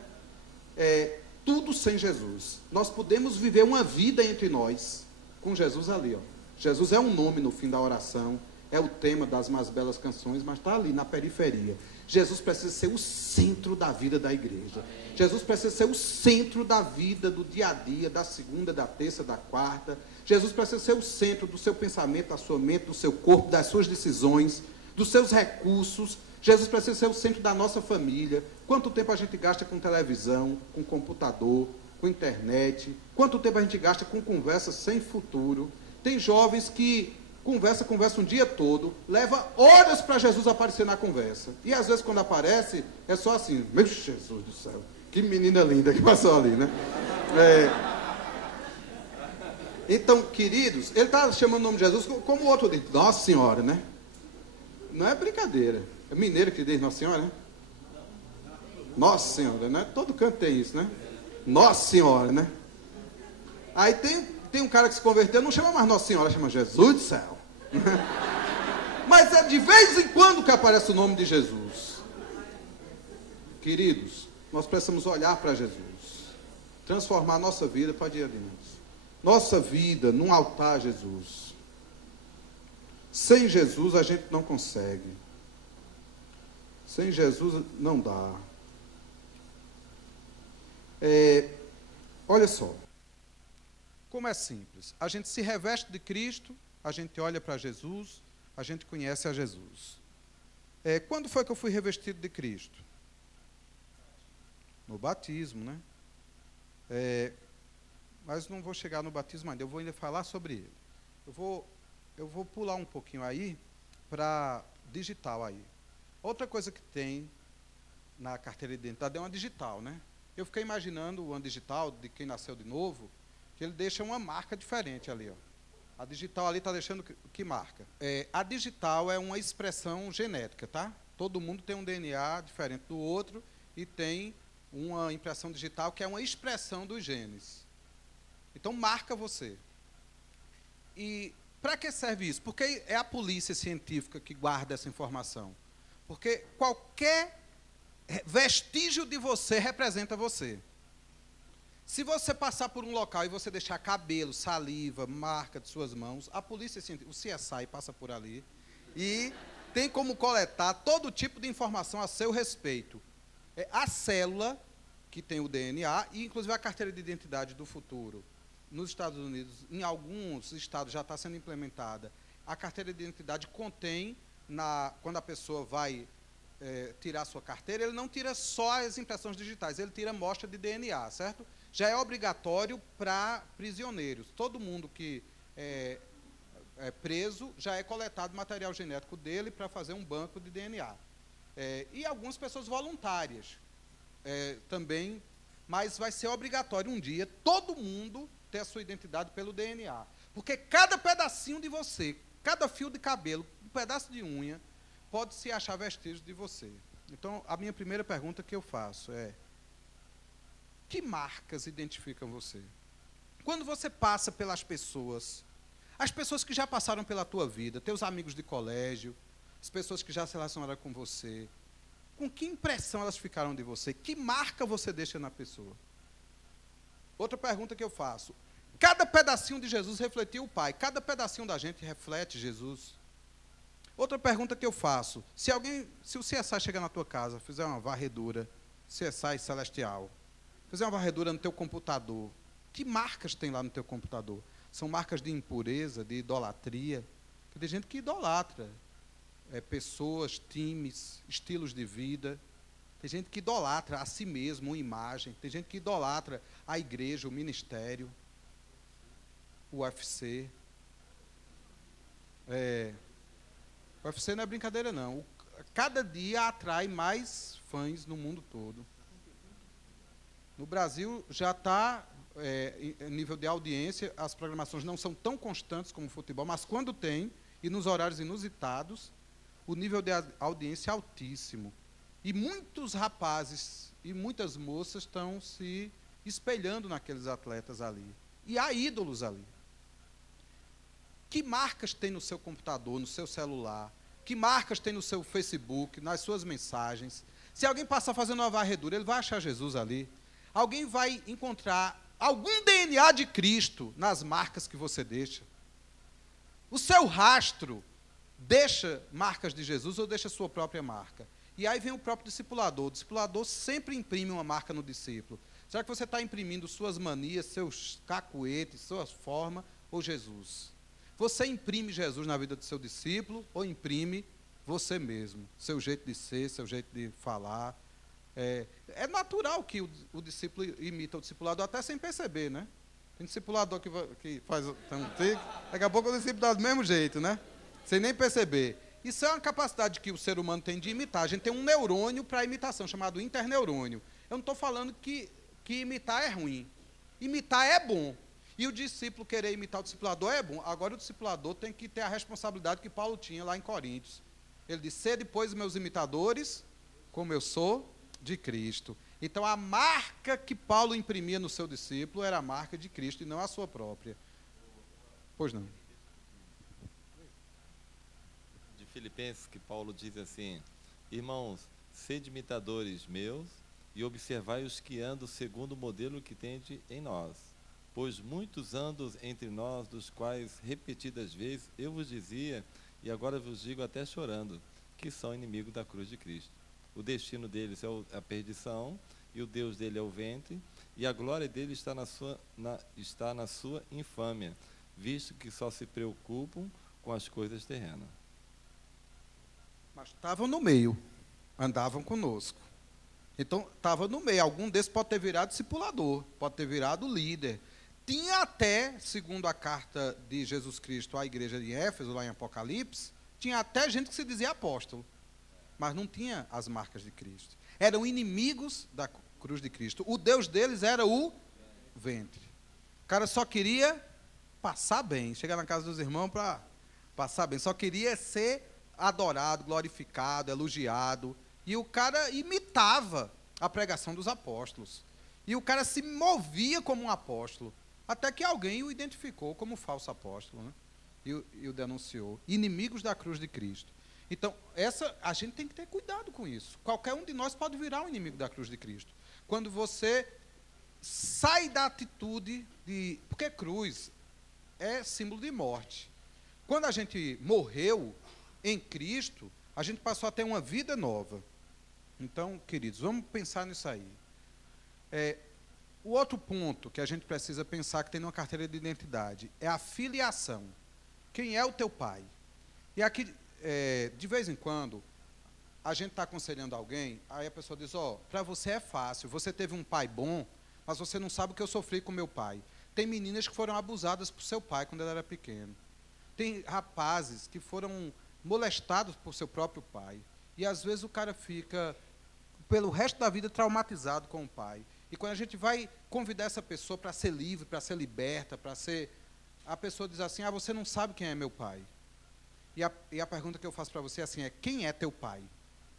tudo sem Jesus. Nós podemos viver uma vida entre nós, com Jesus ali, ó. Jesus é um nome no fim da oração, é o tema das mais belas canções, mas está ali na periferia. Jesus precisa ser o centro da vida da igreja. Jesus precisa ser o centro da vida do dia a dia, da segunda, da terça, da quarta. Jesus precisa ser o centro do seu pensamento, da sua mente, do seu corpo, das suas decisões, dos seus recursos. Jesus precisa ser o centro da nossa família. Quanto tempo a gente gasta com televisão, com computador, com internet? Quanto tempo a gente gasta com conversas sem futuro? Tem jovens que conversa um dia todo, leva horas para Jesus aparecer na conversa. E às vezes quando aparece, é só assim, meu Jesus do céu, que menina linda que passou ali, né? Então, queridos, ele está chamando o nome de Jesus como o outro diz, Nossa Senhora, né? Não é brincadeira. É mineiro que diz Nossa Senhora, né? Nossa Senhora, né? Todo canto tem isso, né? Nossa Senhora, né? Aí tem um cara que se converteu, não chama mais Nossa Senhora, chama Jesus do céu. Mas é de vez em quando que aparece o nome de Jesus. Queridos, nós precisamos olhar para Jesus, transformar a nossa vida para dia adiante. Nossa vida num altar a Jesus. Sem Jesus a gente não consegue. Sem Jesus não dá. Olha só. Como é simples. A gente se reveste de Cristo, a gente olha para Jesus, a gente conhece a Jesus. Quando foi que eu fui revestido de Cristo? No batismo, né? Mas não vou chegar no batismo ainda, eu vou ainda falar sobre ele. Eu vou pular um pouquinho aí para digital aí. Outra coisa que tem na carteira de identidade é uma digital, né? Eu fiquei imaginando o ano digital de quem nasceu de novo, que ele deixa uma marca diferente ali, ó. A digital ali está deixando que marca? A digital é uma expressão genética, tá? Todo mundo tem um DNA diferente do outro e tem uma impressão digital que é uma expressão dos genes. Então, marca você. E para que serve isso? Porque é a polícia científica que guarda essa informação. Porque qualquer vestígio de você representa você. Se você passar por um local e você deixar cabelo, saliva, marca de suas mãos, a polícia científica, o CSI passa por ali e tem como coletar todo tipo de informação a seu respeito. A célula, que tem o DNA, e inclusive a carteira de identidade do futuro. Nos Estados Unidos, em alguns estados já está sendo implementada. A carteira de identidade contém, quando a pessoa vai tirar a sua carteira, ele não tira só as impressões digitais, ele tira amostra de DNA, certo? Já é obrigatório para prisioneiros. Todo mundo que é preso, já é coletado material genético dele para fazer um banco de DNA. E algumas pessoas voluntárias também, mas vai ser obrigatório um dia todo mundo ter a sua identidade pelo DNA. Porque cada pedacinho de você, cada fio de cabelo, um pedaço de unha, pode se achar vestígio de você. Então, a minha primeira pergunta que eu faço é: que marcas identificam você? Quando você passa pelas pessoas, as pessoas que já passaram pela tua vida, teus amigos de colégio, as pessoas que já se relacionaram com você, com que impressão elas ficaram de você? Que marca você deixa na pessoa? Outra pergunta que eu faço: cada pedacinho de Jesus refletiu o Pai, cada pedacinho da gente reflete Jesus. Outra pergunta que eu faço: se o CSI chegar na tua casa, fizer uma varredura, CSI celestial, fizer uma varredura no teu computador, que marcas tem lá no teu computador? São marcas de impureza, de idolatria? Porque tem gente que idolatra pessoas, times, estilos de vida. Tem gente que idolatra a si mesmo, uma imagem. Tem gente que idolatra a igreja, o ministério, o UFC. O UFC não é brincadeira, não. Cada dia atrai mais fãs no mundo todo. No Brasil já está, em nível de audiência, as programações não são tão constantes como o futebol, mas quando tem, e nos horários inusitados, o nível de audiência é altíssimo. E muitos rapazes e muitas moças estão se espelhando naqueles atletas ali. E há ídolos ali. Que marcas tem no seu computador, no seu celular? Que marcas tem no seu Facebook, nas suas mensagens? Se alguém passar fazendo uma varredura, ele vai achar Jesus ali. Alguém vai encontrar algum DNA de Cristo nas marcas que você deixa. O seu rastro deixa marcas de Jesus ou deixa a sua própria marca? E aí vem o próprio discipulador. O discipulador sempre imprime uma marca no discípulo. Será que você está imprimindo suas manias, seus cacuetes, suas formas, ou Jesus? Você imprime Jesus na vida do seu discípulo ou imprime você mesmo? Seu jeito de ser, seu jeito de falar. É natural que o discípulo imita o discipulador até sem perceber, né? Tem discipulador que faz... Daqui a pouco o discípulo dá do mesmo jeito, né? Sem nem perceber. Isso é uma capacidade que o ser humano tem de imitar. A gente tem um neurônio para imitação, chamado interneurônio. Eu não estou falando que imitar é ruim. Imitar é bom. E o discípulo querer imitar o discipulador é bom. Agora o discipulador tem que ter a responsabilidade que Paulo tinha lá em Coríntios. Ele disse: sede, pois, meus imitadores, como eu sou de Cristo. Então a marca que Paulo imprimia no seu discípulo era a marca de Cristo e não a sua própria. Pois não. De Filipenses, que Paulo diz assim: irmãos, sede imitadores meus e observai os que andam segundo o modelo que tende em nós. Pois muitos andam entre nós, dos quais repetidas vezes eu vos dizia, e agora vos digo até chorando, que são inimigos da cruz de Cristo. O destino deles é a perdição, e o Deus dele é o ventre, e a glória dele está na sua infâmia, visto que só se preocupam com as coisas terrenas. Mas estavam no meio, andavam conosco. Então, estava no meio. Algum desses pode ter virado discipulador, pode ter virado líder. Tinha até, segundo a carta de Jesus Cristo à igreja de Éfeso, lá em Apocalipse, tinha até gente que se dizia apóstolo, mas não tinha as marcas de Cristo. eram inimigos da cruz de Cristo. O Deus deles era o ventre. O cara só queria passar bem, chegar na casa dos irmãos para passar bem, só queria ser adorado, glorificado, elogiado. E o cara imitava a pregação dos apóstolos. E o cara se movia como um apóstolo, até que alguém o identificou como falso apóstolo, né? E o denunciou. Inimigos da cruz de Cristo. Então, a gente tem que ter cuidado com isso. Qualquer um de nós pode virar um inimigo da cruz de Cristo. Quando você sai da atitude de... Porque cruz é símbolo de morte. Quando a gente morreu em Cristo, a gente passou a ter uma vida nova. Então, queridos, vamos pensar nisso aí. O outro ponto que a gente precisa pensar, que tem numa carteira de identidade, é a filiação. Quem é o teu pai? E aqui, de vez em quando, a gente está aconselhando alguém, aí a pessoa diz, para você é fácil, você teve um pai bom, mas você não sabe o que eu sofri com meu pai. Tem meninas que foram abusadas por seu pai quando ele era pequeno. Tem rapazes que foram molestados por seu próprio pai. E, às vezes, o cara fica, pelo resto da vida, traumatizado com o pai. E quando a gente vai convidar essa pessoa para ser livre, para ser liberta, para ser... A pessoa diz assim, você não sabe quem é meu pai. E a pergunta que eu faço para você é assim, quem é teu pai?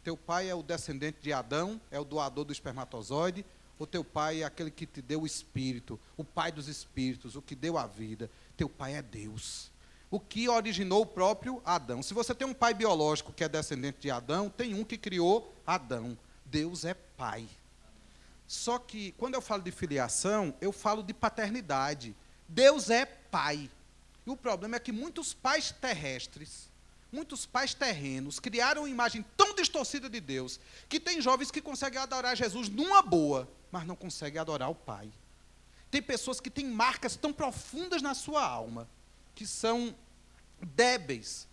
Teu pai é o descendente de Adão, é o doador do espermatozoide, ou teu pai é aquele que te deu o espírito, o pai dos espíritos, o que deu a vida? Teu pai é Deus. O que originou o próprio Adão. Se você tem um pai biológico que é descendente de Adão, tem um que criou Adão. Deus é pai. Só que, quando eu falo de filiação, eu falo de paternidade. Deus é pai. E o problema é que muitos pais terrestres, muitos pais terrenos, criaram uma imagem tão distorcida de Deus, que tem jovens que conseguem adorar Jesus numa boa, mas não conseguem adorar o pai. Tem pessoas que têm marcas tão profundas na sua alma, que são débeis.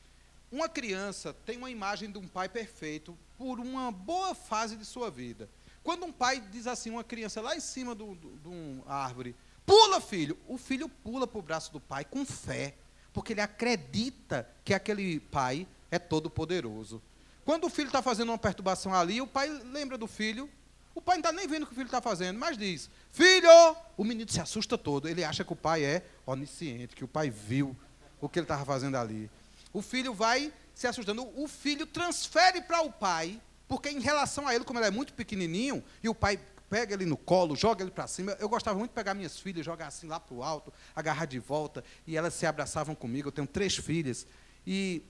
Uma criança tem uma imagem de um pai perfeito por uma boa fase de sua vida. Quando um pai diz assim, uma criança lá em cima de uma árvore, pula, filho, o filho pula para o braço do pai com fé, porque ele acredita que aquele pai é todo poderoso. Quando o filho está fazendo uma perturbação ali, o pai lembra do filho, o pai não está nem vendo o que o filho está fazendo, mas diz, filho, o menino se assusta todo, ele acha que o pai é onisciente, que o pai viu o que ele estava fazendo ali. O filho vai se assustando, o filho transfere para o pai, porque em relação a ele, como ele é muito pequenininho, e o pai pega ele no colo, joga ele para cima, eu gostava muito de pegar minhas filhas, jogar assim lá para o alto, agarrar de volta, e elas se abraçavam comigo, eu tenho 3 filhas, e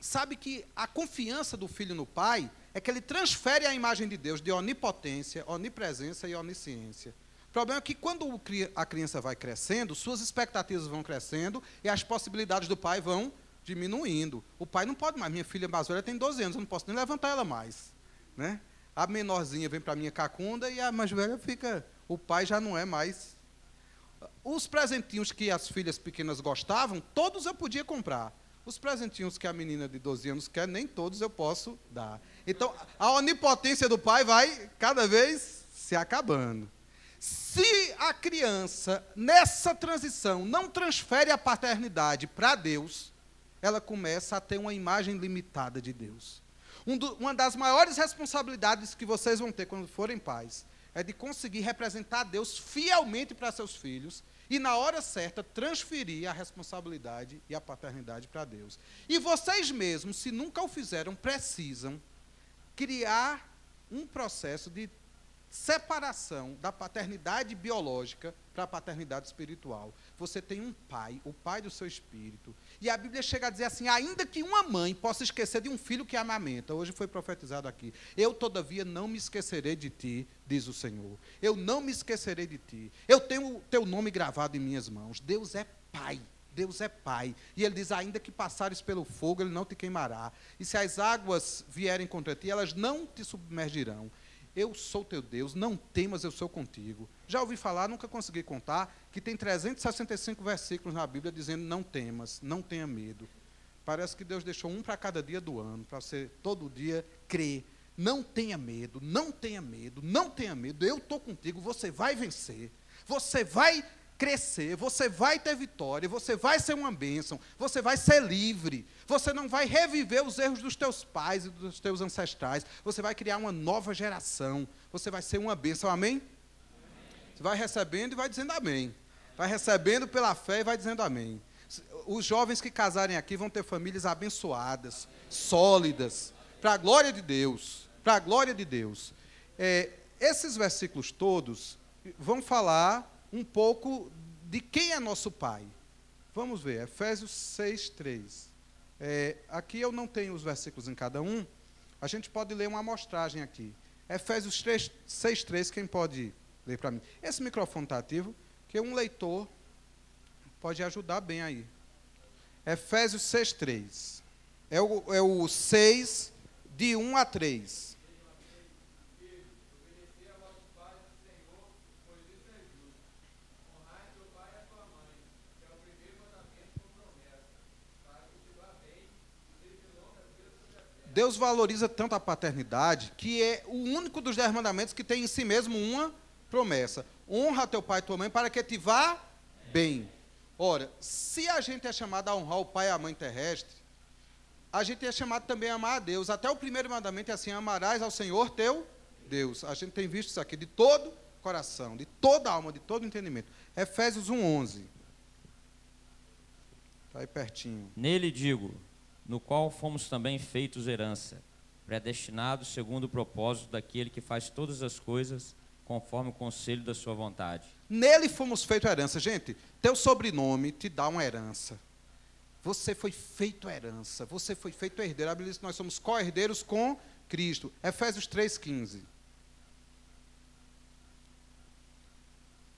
sabe que a confiança do filho no pai é que ele transfere a imagem de Deus de onipotência, onipresença e onisciência. O problema é que quando a criança vai crescendo, suas expectativas vão crescendo e as possibilidades do pai vão diminuindo. O pai não pode mais. Minha filha mais velha tem 12 anos, eu não posso nem levantar ela mais, né? A menorzinha vem para a minha cacunda e a mais velha fica... O pai já não é mais... Os presentinhos que as filhas pequenas gostavam, todos eu podia comprar. Os presentinhos que a menina de 12 anos quer, nem todos eu posso dar. Então, a onipotência do pai vai cada vez se acabando. Se a criança, nessa transição, não transfere a paternidade para Deus, ela começa a ter uma imagem limitada de Deus. Uma das maiores responsabilidades que vocês vão ter quando forem pais é de conseguir representar Deus fielmente para seus filhos e, na hora certa, transferir a responsabilidade e a paternidade para Deus. E vocês mesmos, se nunca o fizeram, precisam criar um processo de separação da paternidade biológica para a paternidade espiritual. Você tem um pai, o pai do seu espírito. E a Bíblia chega a dizer assim, ainda que uma mãe possa esquecer de um filho que amamenta, hoje foi profetizado aqui, eu, todavia, não me esquecerei de ti, diz o Senhor. Eu não me esquecerei de ti. Eu tenho o teu nome gravado em minhas mãos. Deus é pai. Deus é pai. E ele diz, ainda que passares pelo fogo, ele não te queimará. E se as águas vierem contra ti, elas não te submergirão. Eu sou teu Deus, não temas, eu sou contigo. Já ouvi falar, nunca consegui contar, que tem 365 versículos na Bíblia dizendo não temas, não tenha medo. Parece que Deus deixou um para cada dia do ano, para você todo dia crer. Não tenha medo, não tenha medo, não tenha medo. Eu estou contigo, você vai vencer. Você vai crescer, você vai ter vitória, você vai ser uma bênção, você vai ser livre, você não vai reviver os erros dos teus pais e dos teus ancestrais, você vai criar uma nova geração, você vai ser uma bênção, amém? Você vai recebendo e vai dizendo amém. Vai recebendo pela fé e vai dizendo amém. Os jovens que casarem aqui vão ter famílias abençoadas, sólidas, para a glória de Deus, para a glória de Deus. Esses versículos todos vão falar um pouco de quem é nosso Pai. Vamos ver, Efésios 6:3. Aqui eu não tenho os versículos em cada um, a gente pode ler uma amostragem aqui. Efésios 6:3, quem pode ler para mim? Esse microfone está ativo, que um leitor pode ajudar bem aí. Efésios 6:3. É o 6, de 1 a 3. Deus valoriza tanto a paternidade que é o único dos 10 mandamentos que tem em si mesmo uma promessa. Honra teu pai e tua mãe para que te vá bem. Ora, se a gente é chamado a honrar o pai e a mãe terrestre, a gente é chamado também a amar a Deus. Até o primeiro mandamento é assim: amarás ao Senhor teu Deus. A gente tem visto isso aqui de todo coração, de toda alma, de todo entendimento. Efésios 1:11. Está aí pertinho. Nele digo, no qual fomos também feitos herança, predestinados segundo o propósito daquele que faz todas as coisas conforme o conselho da sua vontade. Nele fomos feitos herança. Gente, teu sobrenome te dá uma herança. Você foi feito herança, você foi feito herdeiro. A Bíblia diz que nós somos co-herdeiros com Cristo. Efésios 3:15.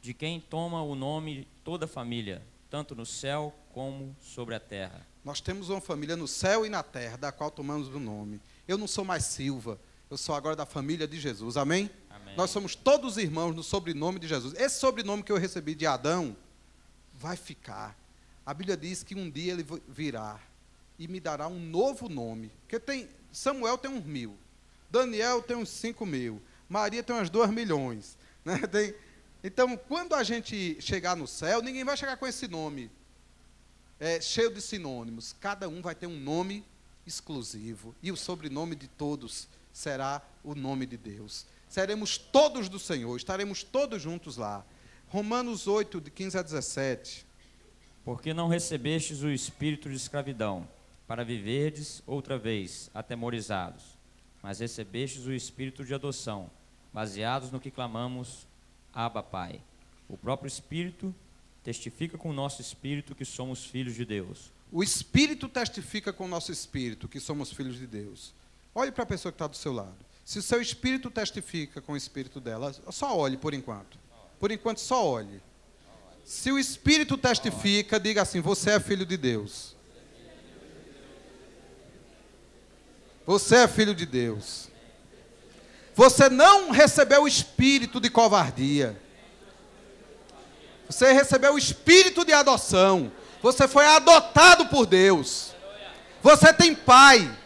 De quem toma o nome toda a família, tanto no céu como sobre a terra. Nós temos uma família no céu e na terra, da qual tomamos o nome. Eu não sou mais Silva, eu sou agora da família de Jesus, amém? Amém. Nós somos todos irmãos no sobrenome de Jesus. Esse sobrenome que eu recebi de Adão vai ficar. A Bíblia diz que um dia ele virá e me dará um novo nome. Porque Samuel tem uns 1000, Daniel tem uns 5.000, Maria tem umas 2 milhões. Né? Então, quando a gente chegar no céu, ninguém vai chegar com esse nome cheio de sinônimos. Cada um vai ter um nome exclusivo. E o sobrenome de todos será o nome de Deus. Seremos todos do Senhor, estaremos todos juntos lá. Romanos 8, de 15 a 17. Porque não recebestes o espírito de escravidão, para viverdes outra vez atemorizados, mas recebestes o espírito de adoção, baseados no que clamamos, Abba, Pai. O próprio Espírito testifica com o nosso espírito que somos filhos de Deus. O Espírito testifica com o nosso espírito que somos filhos de Deus. Olhe para a pessoa que está do seu lado. Se o seu espírito testifica com o espírito dela, só olhe por enquanto. Por enquanto, só olhe. Se o Espírito testifica, diga assim: você é filho de Deus. Você é filho de Deus. Você não recebeu o espírito de covardia. Você recebeu o espírito de adoção. Você foi adotado por Deus. Você tem pai.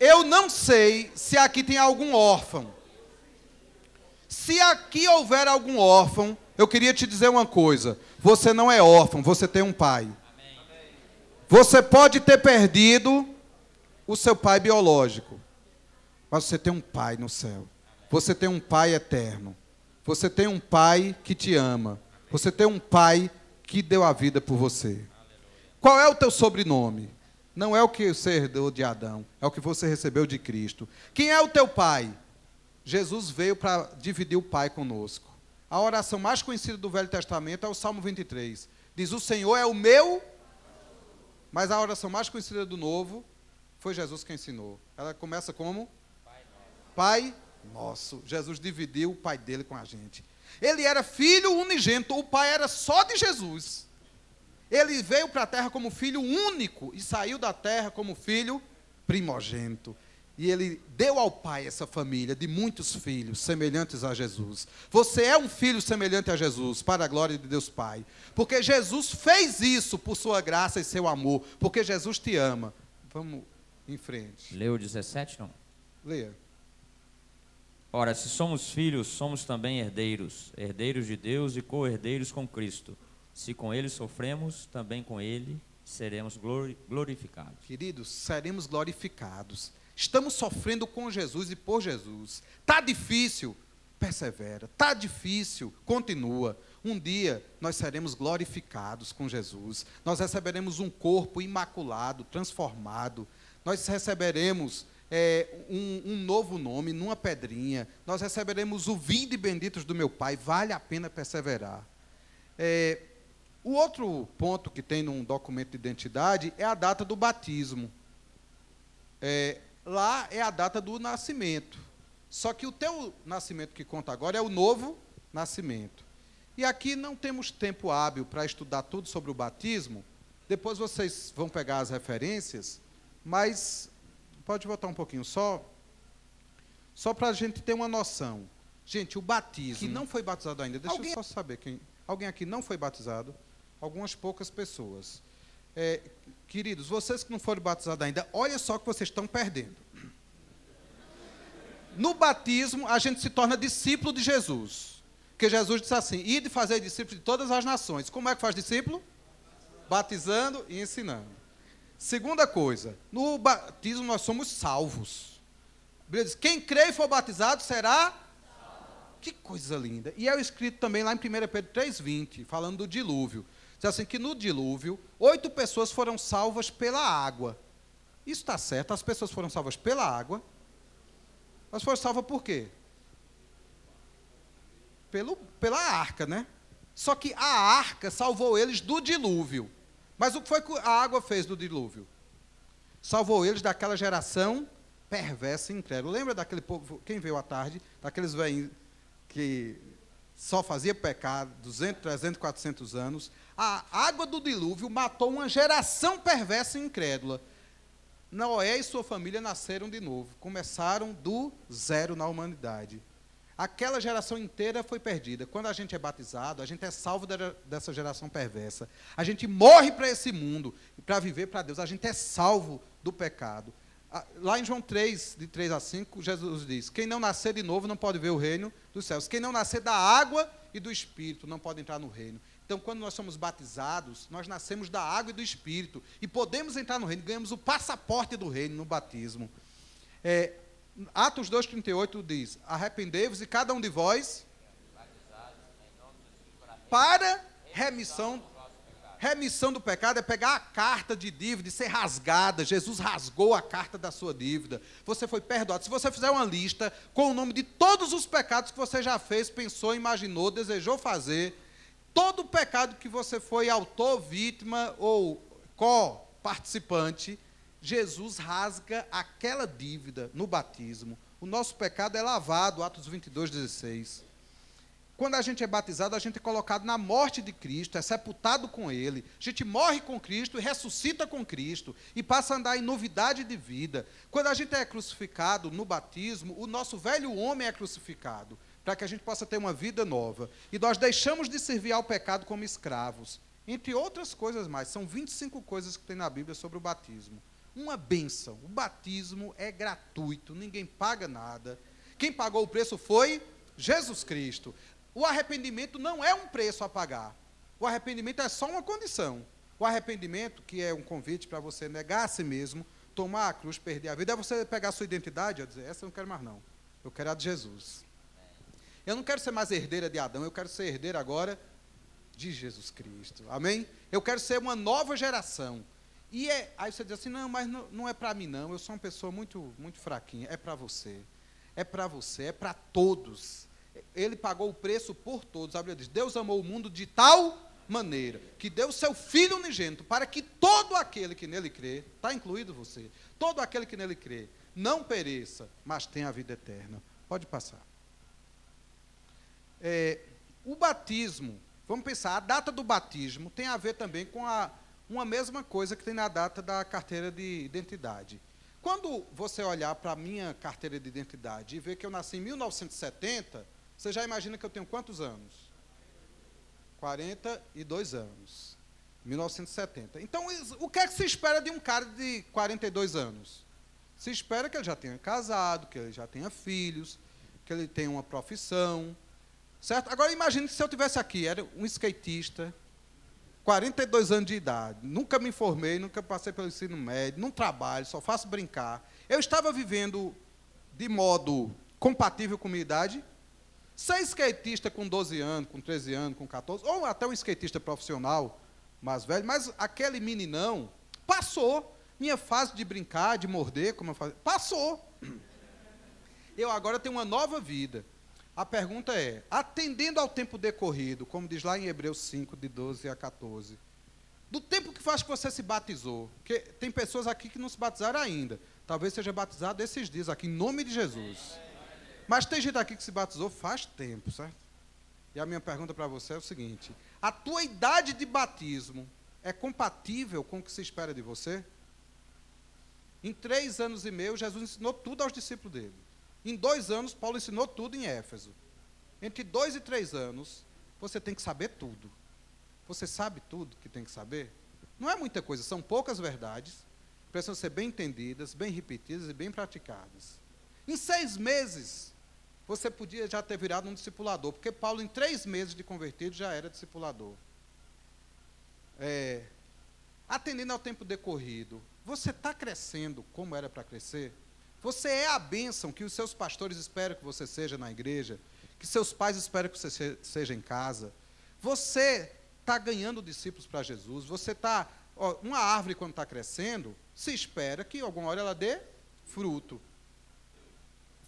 Eu não sei se aqui tem algum órfão. Se aqui houver algum órfão, eu queria te dizer uma coisa: você não é órfão, você tem um pai. Você pode ter perdido o seu pai biológico, mas você tem um pai no céu. Você tem um pai eterno. Você tem um pai que te ama. Você tem um pai que deu a vida por você. Qual é o teu sobrenome? Não é o que você herdou de Adão, é o que você recebeu de Cristo. Quem é o teu pai? Jesus veio para dividir o pai conosco. A oração mais conhecida do Velho Testamento é o Salmo 23. Diz: o Senhor é o meu... Mas a oração mais conhecida do Novo foi Jesus que ensinou. Ela começa como? Pai nosso. Jesus dividiu o pai dele com a gente. Ele era filho unigênito, o pai era só de Jesus. Ele veio para a terra como filho único e saiu da terra como filho primogênito. E ele deu ao pai essa família de muitos filhos semelhantes a Jesus. Você é um filho semelhante a Jesus, para a glória de Deus Pai. Porque Jesus fez isso por sua graça e seu amor. Porque Jesus te ama. Vamos em frente. Leu 17, não? Leia. Ora, se somos filhos, somos também herdeiros, herdeiros de Deus e co-herdeiros com Cristo. Se com ele sofremos, também com ele seremos glorificados. Queridos, seremos glorificados. Estamos sofrendo com Jesus e por Jesus. Está difícil? Persevera. Está difícil? Continua. Um dia nós seremos glorificados com Jesus. Nós receberemos um corpo imaculado, transformado. Nós receberemos um novo nome numa pedrinha. Nós receberemos o vinde benditos do meu Pai. Vale a pena perseverar. O outro ponto que tem num documento de identidade é a data do batismo. Lá é a data do nascimento. Só que o teu nascimento que conta agora é o novo nascimento. E aqui não temos tempo hábil para estudar tudo sobre o batismo. Depois vocês vão pegar as referências, mas pode voltar um pouquinho só para a gente ter uma noção. Gente, o batismo, que não foi batizado ainda, deixa eu só saber, alguém aqui não foi batizado? Algumas poucas pessoas. Queridos, vocês que não foram batizados ainda, olha só o que vocês estão perdendo. No batismo, a gente se torna discípulo de Jesus. Porque Jesus disse assim, ide fazer discípulos de todas as nações. Como é que faz discípulo? Batizando e ensinando. Segunda coisa, no batismo nós somos salvos. A Bíblia diz, quem crê e for batizado será salvo. Que coisa linda. E é escrito também lá em 1 Pedro 3,20, falando do dilúvio. Diz assim que no dilúvio, 8 pessoas foram salvas pela água. Isso está certo, as pessoas foram salvas pela água. Elas foram salvas por quê? Pela arca, né? Só que a arca salvou eles do dilúvio. Mas o que foi que a água fez do dilúvio? Salvou eles daquela geração perversa e incrédula. Lembra daquele povo, quem veio à tarde, daqueles velhinhos que só fazia pecado, 200, 300, 400 anos. A água do dilúvio matou uma geração perversa e incrédula. Noé e sua família nasceram de novo, começaram do zero na humanidade. Aquela geração inteira foi perdida. Quando a gente é batizado, a gente é salvo dessa geração perversa. A gente morre para esse mundo, para viver para Deus. A gente é salvo do pecado. Lá em João 3, de 3 a 5, Jesus diz, quem não nascer de novo não pode ver o reino dos céus. Quem não nascer da água e do Espírito não pode entrar no reino. Então, quando nós somos batizados, nós nascemos da água e do Espírito. E podemos entrar no reino, ganhamos o passaporte do reino no batismo. Atos 2,38 diz, arrependei-vos e cada um de vós para remissão do pecado, é pegar a carta de dívida e ser rasgada. Jesus rasgou a carta da sua dívida. Você foi perdoado. Se você fizer uma lista com o nome de todos os pecados que você já fez, pensou, imaginou, desejou fazer, todo o pecado que você foi autor, vítima ou co-participante, Jesus rasga aquela dívida no batismo. O nosso pecado é lavado, Atos 22:16. Quando a gente é batizado, a gente é colocado na morte de Cristo, é sepultado com Ele. A gente morre com Cristo e ressuscita com Cristo e passa a andar em novidade de vida. Quando a gente é crucificado no batismo, o nosso velho homem é crucificado, para que a gente possa ter uma vida nova. E nós deixamos de servir ao pecado como escravos. Entre outras coisas mais, são 25 coisas que tem na Bíblia sobre o batismo. Uma bênção. O batismo é gratuito, ninguém paga nada. Quem pagou o preço foi Jesus Cristo. O arrependimento não é um preço a pagar. O arrependimento é só uma condição. O arrependimento, que é um convite para você negar a si mesmo, tomar a cruz, perder a vida, é você pegar a sua identidade e dizer, essa eu não quero mais não. Eu quero a de Jesus. Eu não quero ser mais herdeira de Adão, eu quero ser herdeira agora de Jesus Cristo. Amém? Eu quero ser uma nova geração. E aí você diz assim, não, mas não é para mim não, eu sou uma pessoa muito, muito fraquinha. É para você. É para você, é para todos. Ele pagou o preço por todos. A Bíblia diz, Deus amou o mundo de tal maneira que deu o seu Filho unigênito para que todo aquele que nele crê, está incluído você, todo aquele que nele crê, não pereça, mas tenha a vida eterna. Pode passar. O batismo, vamos pensar, a data do batismo tem a ver também com uma mesma coisa que tem na data da carteira de identidade. Quando você olhar para a minha carteira de identidade e ver que eu nasci em 1970, você já imagina que eu tenho quantos anos? 42 anos. 1970. Então, o que é que se espera de um cara de 42 anos? Se espera que ele já tenha casado, que ele já tenha filhos, que ele tenha uma profissão, certo? Agora imagine se eu tivesse aqui, era um skatista, 42 anos de idade, nunca me formei, nunca passei pelo ensino médio, não trabalho, só faço brincar. Eu estava vivendo de modo compatível com minha idade? Ser skatista com 12 anos, com 13 anos, com 14, ou até um skatista profissional mais velho, mas aquele meninão passou. Minha fase de brincar, de morder, como eu fazia, passou. Eu agora tenho uma nova vida. A pergunta é, atendendo ao tempo decorrido, como diz lá em Hebreus 5, de 12 a 14, do tempo que faz que você se batizou, porque tem pessoas aqui que não se batizaram ainda, talvez seja batizado esses dias aqui, em nome de Jesus. Mas tem gente aqui que se batizou faz tempo, certo? E a minha pergunta para você é o seguinte, a tua idade de batismo é compatível com o que se espera de você? Em 3 anos e meio, Jesus ensinou tudo aos discípulos dele. Em 2 anos, Paulo ensinou tudo em Éfeso. Entre 2 e 3 anos, você tem que saber tudo. Você sabe tudo que tem que saber? Não é muita coisa, são poucas verdades, precisam ser bem entendidas, bem repetidas e bem praticadas. Em 6 meses, você podia já ter virado um discipulador, porque Paulo, em 3 meses de convertido, já era discipulador. Atendendo ao tempo decorrido, você está crescendo como era para crescer? Você é a bênção que os seus pastores esperam que você seja na igreja, que seus pais esperam que você seja em casa. Você está ganhando discípulos para Jesus, você está... Uma árvore, quando está crescendo, se espera que alguma hora ela dê fruto.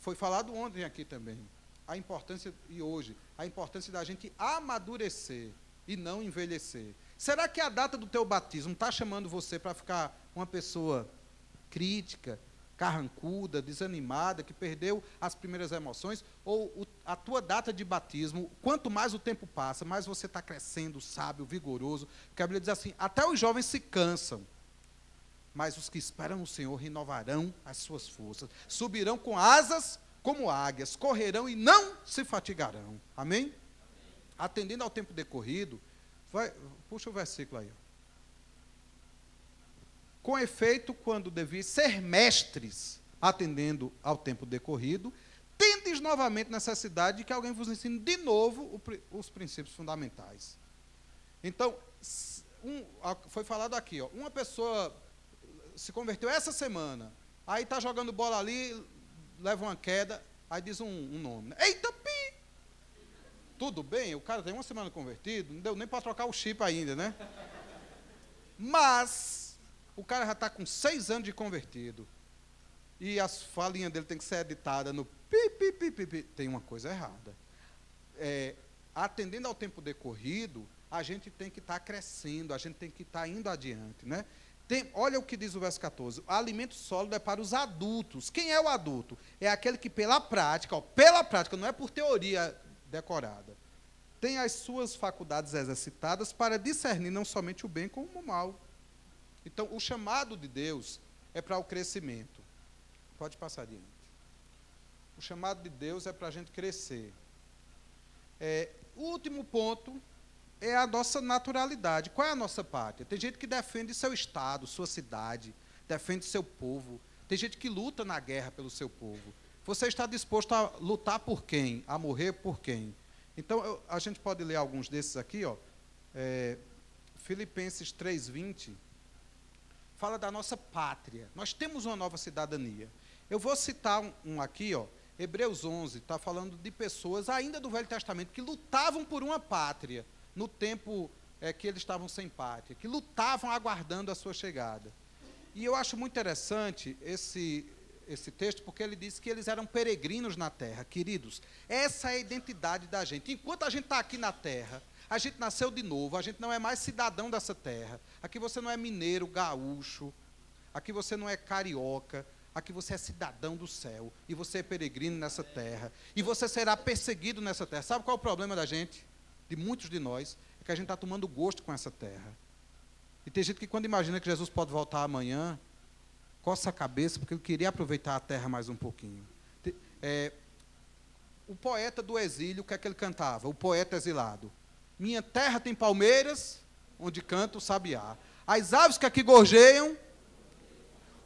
Foi falado ontem aqui também, a importância, e hoje, a importância da gente amadurecer e não envelhecer. Será que a data do teu batismo está chamando você para ficar uma pessoa crítica, carrancuda, desanimada, que perdeu as primeiras emoções? Ou a tua data de batismo, quanto mais o tempo passa, mais você está crescendo, sábio, vigoroso? Porque a Bíblia diz assim, até os jovens se cansam, mas os que esperam no Senhor renovarão as suas forças, subirão com asas como águias, correrão e não se fatigarão. Amém? Atendendo ao tempo decorrido, puxa o versículo aí. Com efeito, quando devias ser mestres, atendendo ao tempo decorrido, tendes novamente necessidade de que alguém vos ensine de novo os princípios fundamentais. Então, foi falado aqui, uma pessoa se converteu essa semana, aí está jogando bola ali, leva uma queda, aí diz um nome. Né? Eita, pi! Tudo bem, o cara tem uma semana convertido, não deu nem para trocar o chip ainda, né? Mas o cara já está com 6 anos de convertido, e as falinhas dele tem que ser editada no pi, pi, pi, pi, pi. Tem uma coisa errada. Atendendo ao tempo decorrido, a gente tem que estar crescendo, a gente tem que estar indo adiante, né? Olha o que diz o verso 14. O alimento sólido é para os adultos. Quem é o adulto? É aquele que pela prática, não é por teoria decorada, tem as suas faculdades exercitadas para discernir não somente o bem como o mal. Então, o chamado de Deus é para o crescimento. Pode passar adiante. O chamado de Deus é para a gente crescer. O último ponto é a nossa naturalidade. Qual é a nossa pátria? Tem gente que defende seu estado, sua cidade, defende seu povo. Tem gente que luta na guerra pelo seu povo. Você está disposto a lutar por quem? A morrer por quem? Então, a gente pode ler alguns desses aqui. Filipenses 3:20 fala da nossa pátria. Nós temos uma nova cidadania. Eu vou citar um aqui, Hebreus 11, está falando de pessoas ainda do Velho Testamento que lutavam por uma pátria, no tempo que eles estavam sem pátria, que lutavam aguardando a sua chegada. E eu acho muito interessante esse texto, porque ele diz que eles eram peregrinos na terra. Queridos, essa é a identidade da gente. Enquanto a gente está aqui na terra, a gente nasceu de novo, a gente não é mais cidadão dessa terra. Aqui você não é mineiro, gaúcho, aqui você não é carioca, aqui você é cidadão do céu, e você é peregrino nessa terra, e você será perseguido nessa terra. Sabe qual é o problema da gente? De muitos de nós, é que a gente está tomando gosto com essa terra. E tem gente que quando imagina que Jesus pode voltar amanhã, coça a cabeça, porque ele queria aproveitar a terra mais um pouquinho. O poeta do exílio, o que é que ele cantava? O poeta exilado. Minha terra tem palmeiras, onde canta o sabiá. As aves que aqui gorjeiam.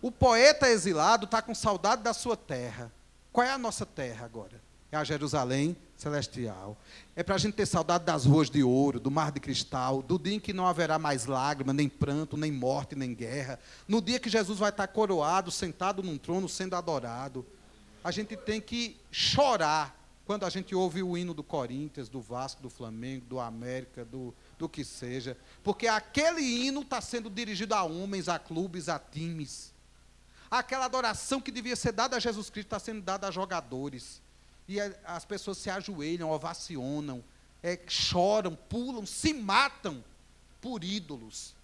O poeta exilado está com saudade da sua terra. Qual é a nossa terra agora? É a Jerusalém celestial. É para a gente ter saudade das ruas de ouro, do mar de cristal, do dia em que não haverá mais lágrima, nem pranto, nem morte, nem guerra. No dia que Jesus vai estar coroado, sentado num trono, sendo adorado. A gente tem que chorar quando a gente ouve o hino do Corinthians, do Vasco, do Flamengo, do América, do que seja. Porque aquele hino está sendo dirigido a homens, a clubes, a times. Aquela adoração que devia ser dada a Jesus Cristo está sendo dada a jogadores. E as pessoas se ajoelham, ovacionam, choram, pulam, se matam por ídolos.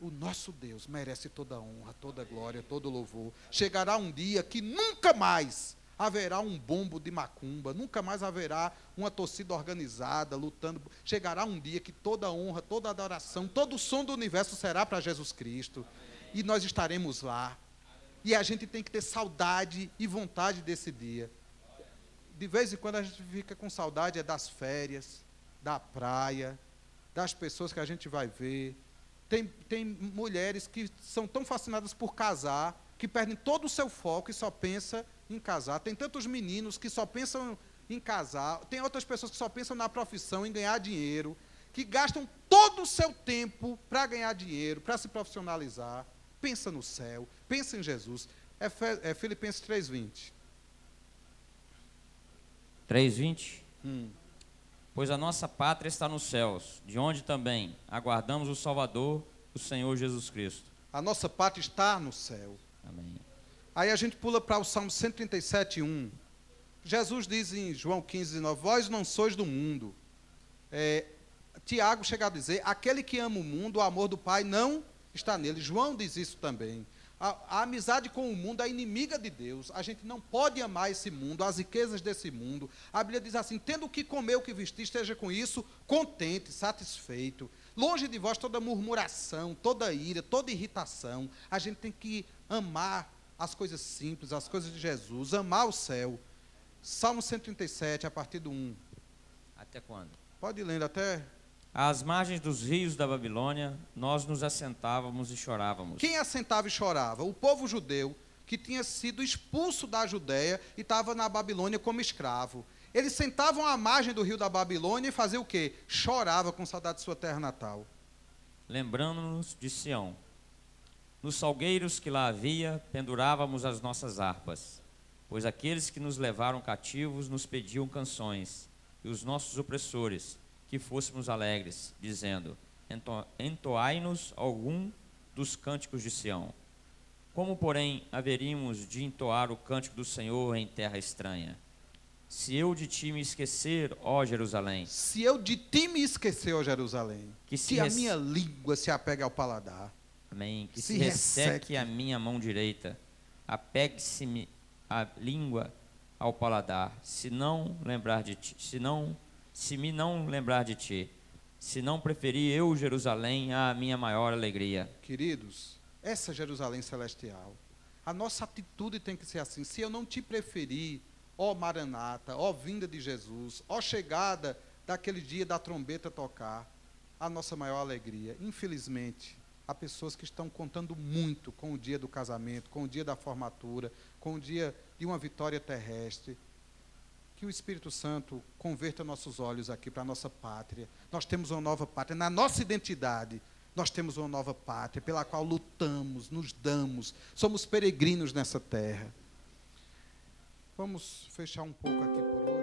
O nosso Deus merece toda a honra, toda a glória, todo o louvor. Chegará um dia que nunca mais haverá um bombo de macumba, nunca mais haverá uma torcida organizada, lutando. Chegará um dia que toda a honra, toda a adoração, todo o som do universo será para Jesus Cristo. E nós estaremos lá. E a gente tem que ter saudade e vontade desse dia. De vez em quando a gente fica com saudade das férias, da praia, das pessoas que a gente vai ver. Tem mulheres que são tão fascinadas por casar, que perdem todo o seu foco e só pensam em casar. Tem tantos meninos que só pensam em casar. Tem outras pessoas que só pensam na profissão, em ganhar dinheiro, que gastam todo o seu tempo para ganhar dinheiro, para se profissionalizar. Pensa no céu, pensa em Jesus. É Filipenses 3:20. 3:20. Pois a nossa pátria está nos céus, de onde também aguardamos o Salvador, o Senhor Jesus Cristo. A nossa pátria está no céu. Amém. Aí a gente pula para o Salmo 137:1. Jesus diz em João 15:19, vós não sois do mundo. Tiago chega a dizer, aquele que ama o mundo, o amor do Pai não está nele. João diz isso também. A amizade com o mundo é inimiga de Deus. A gente não pode amar esse mundo, as riquezas desse mundo. A Bíblia diz assim, tendo o que comer, o que vestir, esteja com isso contente, satisfeito. Longe de vós toda murmuração, toda ira, toda irritação. A gente tem que amar as coisas simples, as coisas de Jesus, amar o céu. Salmo 137, a partir do 1. Até quando? Pode ir lendo até... Às margens dos rios da Babilônia, nós nos assentávamos e chorávamos. Quem assentava e chorava? O povo judeu, que tinha sido expulso da Judéia e estava na Babilônia como escravo. Eles sentavam à margem do rio da Babilônia e faziam o quê? Chorava com saudade de sua terra natal. Lembrando-nos de Sião. Nos salgueiros que lá havia, pendurávamos as nossas harpas, pois aqueles que nos levaram cativos nos pediam canções, e os nossos opressores, que fôssemos alegres, dizendo, entoai-nos algum dos cânticos de Sião. Como, porém, haveríamos de entoar o cântico do Senhor em terra estranha? Se eu de ti me esquecer, ó Jerusalém. Se eu de ti me esquecer, ó Jerusalém. Que a minha língua se apegue ao paladar. Amém. Que se resseque a minha mão direita. Apegue-se-me a língua ao paladar. Se não lembrar de ti, se me não lembrar de ti, se não preferir eu, Jerusalém, a minha maior alegria. Queridos, essa Jerusalém celestial, a nossa atitude tem que ser assim. Se eu não te preferir, ó Maranata, ó vinda de Jesus, ó chegada daquele dia da trombeta tocar, a nossa maior alegria. Infelizmente, há pessoas que estão contando muito com o dia do casamento, com o dia da formatura, com o dia de uma vitória terrestre. Que o Espírito Santo converta nossos olhos aqui para a nossa pátria. Nós temos uma nova pátria. Na nossa identidade, nós temos uma nova pátria pela qual lutamos, nos damos. Somos peregrinos nessa terra. Vamos fechar um pouco aqui por hoje.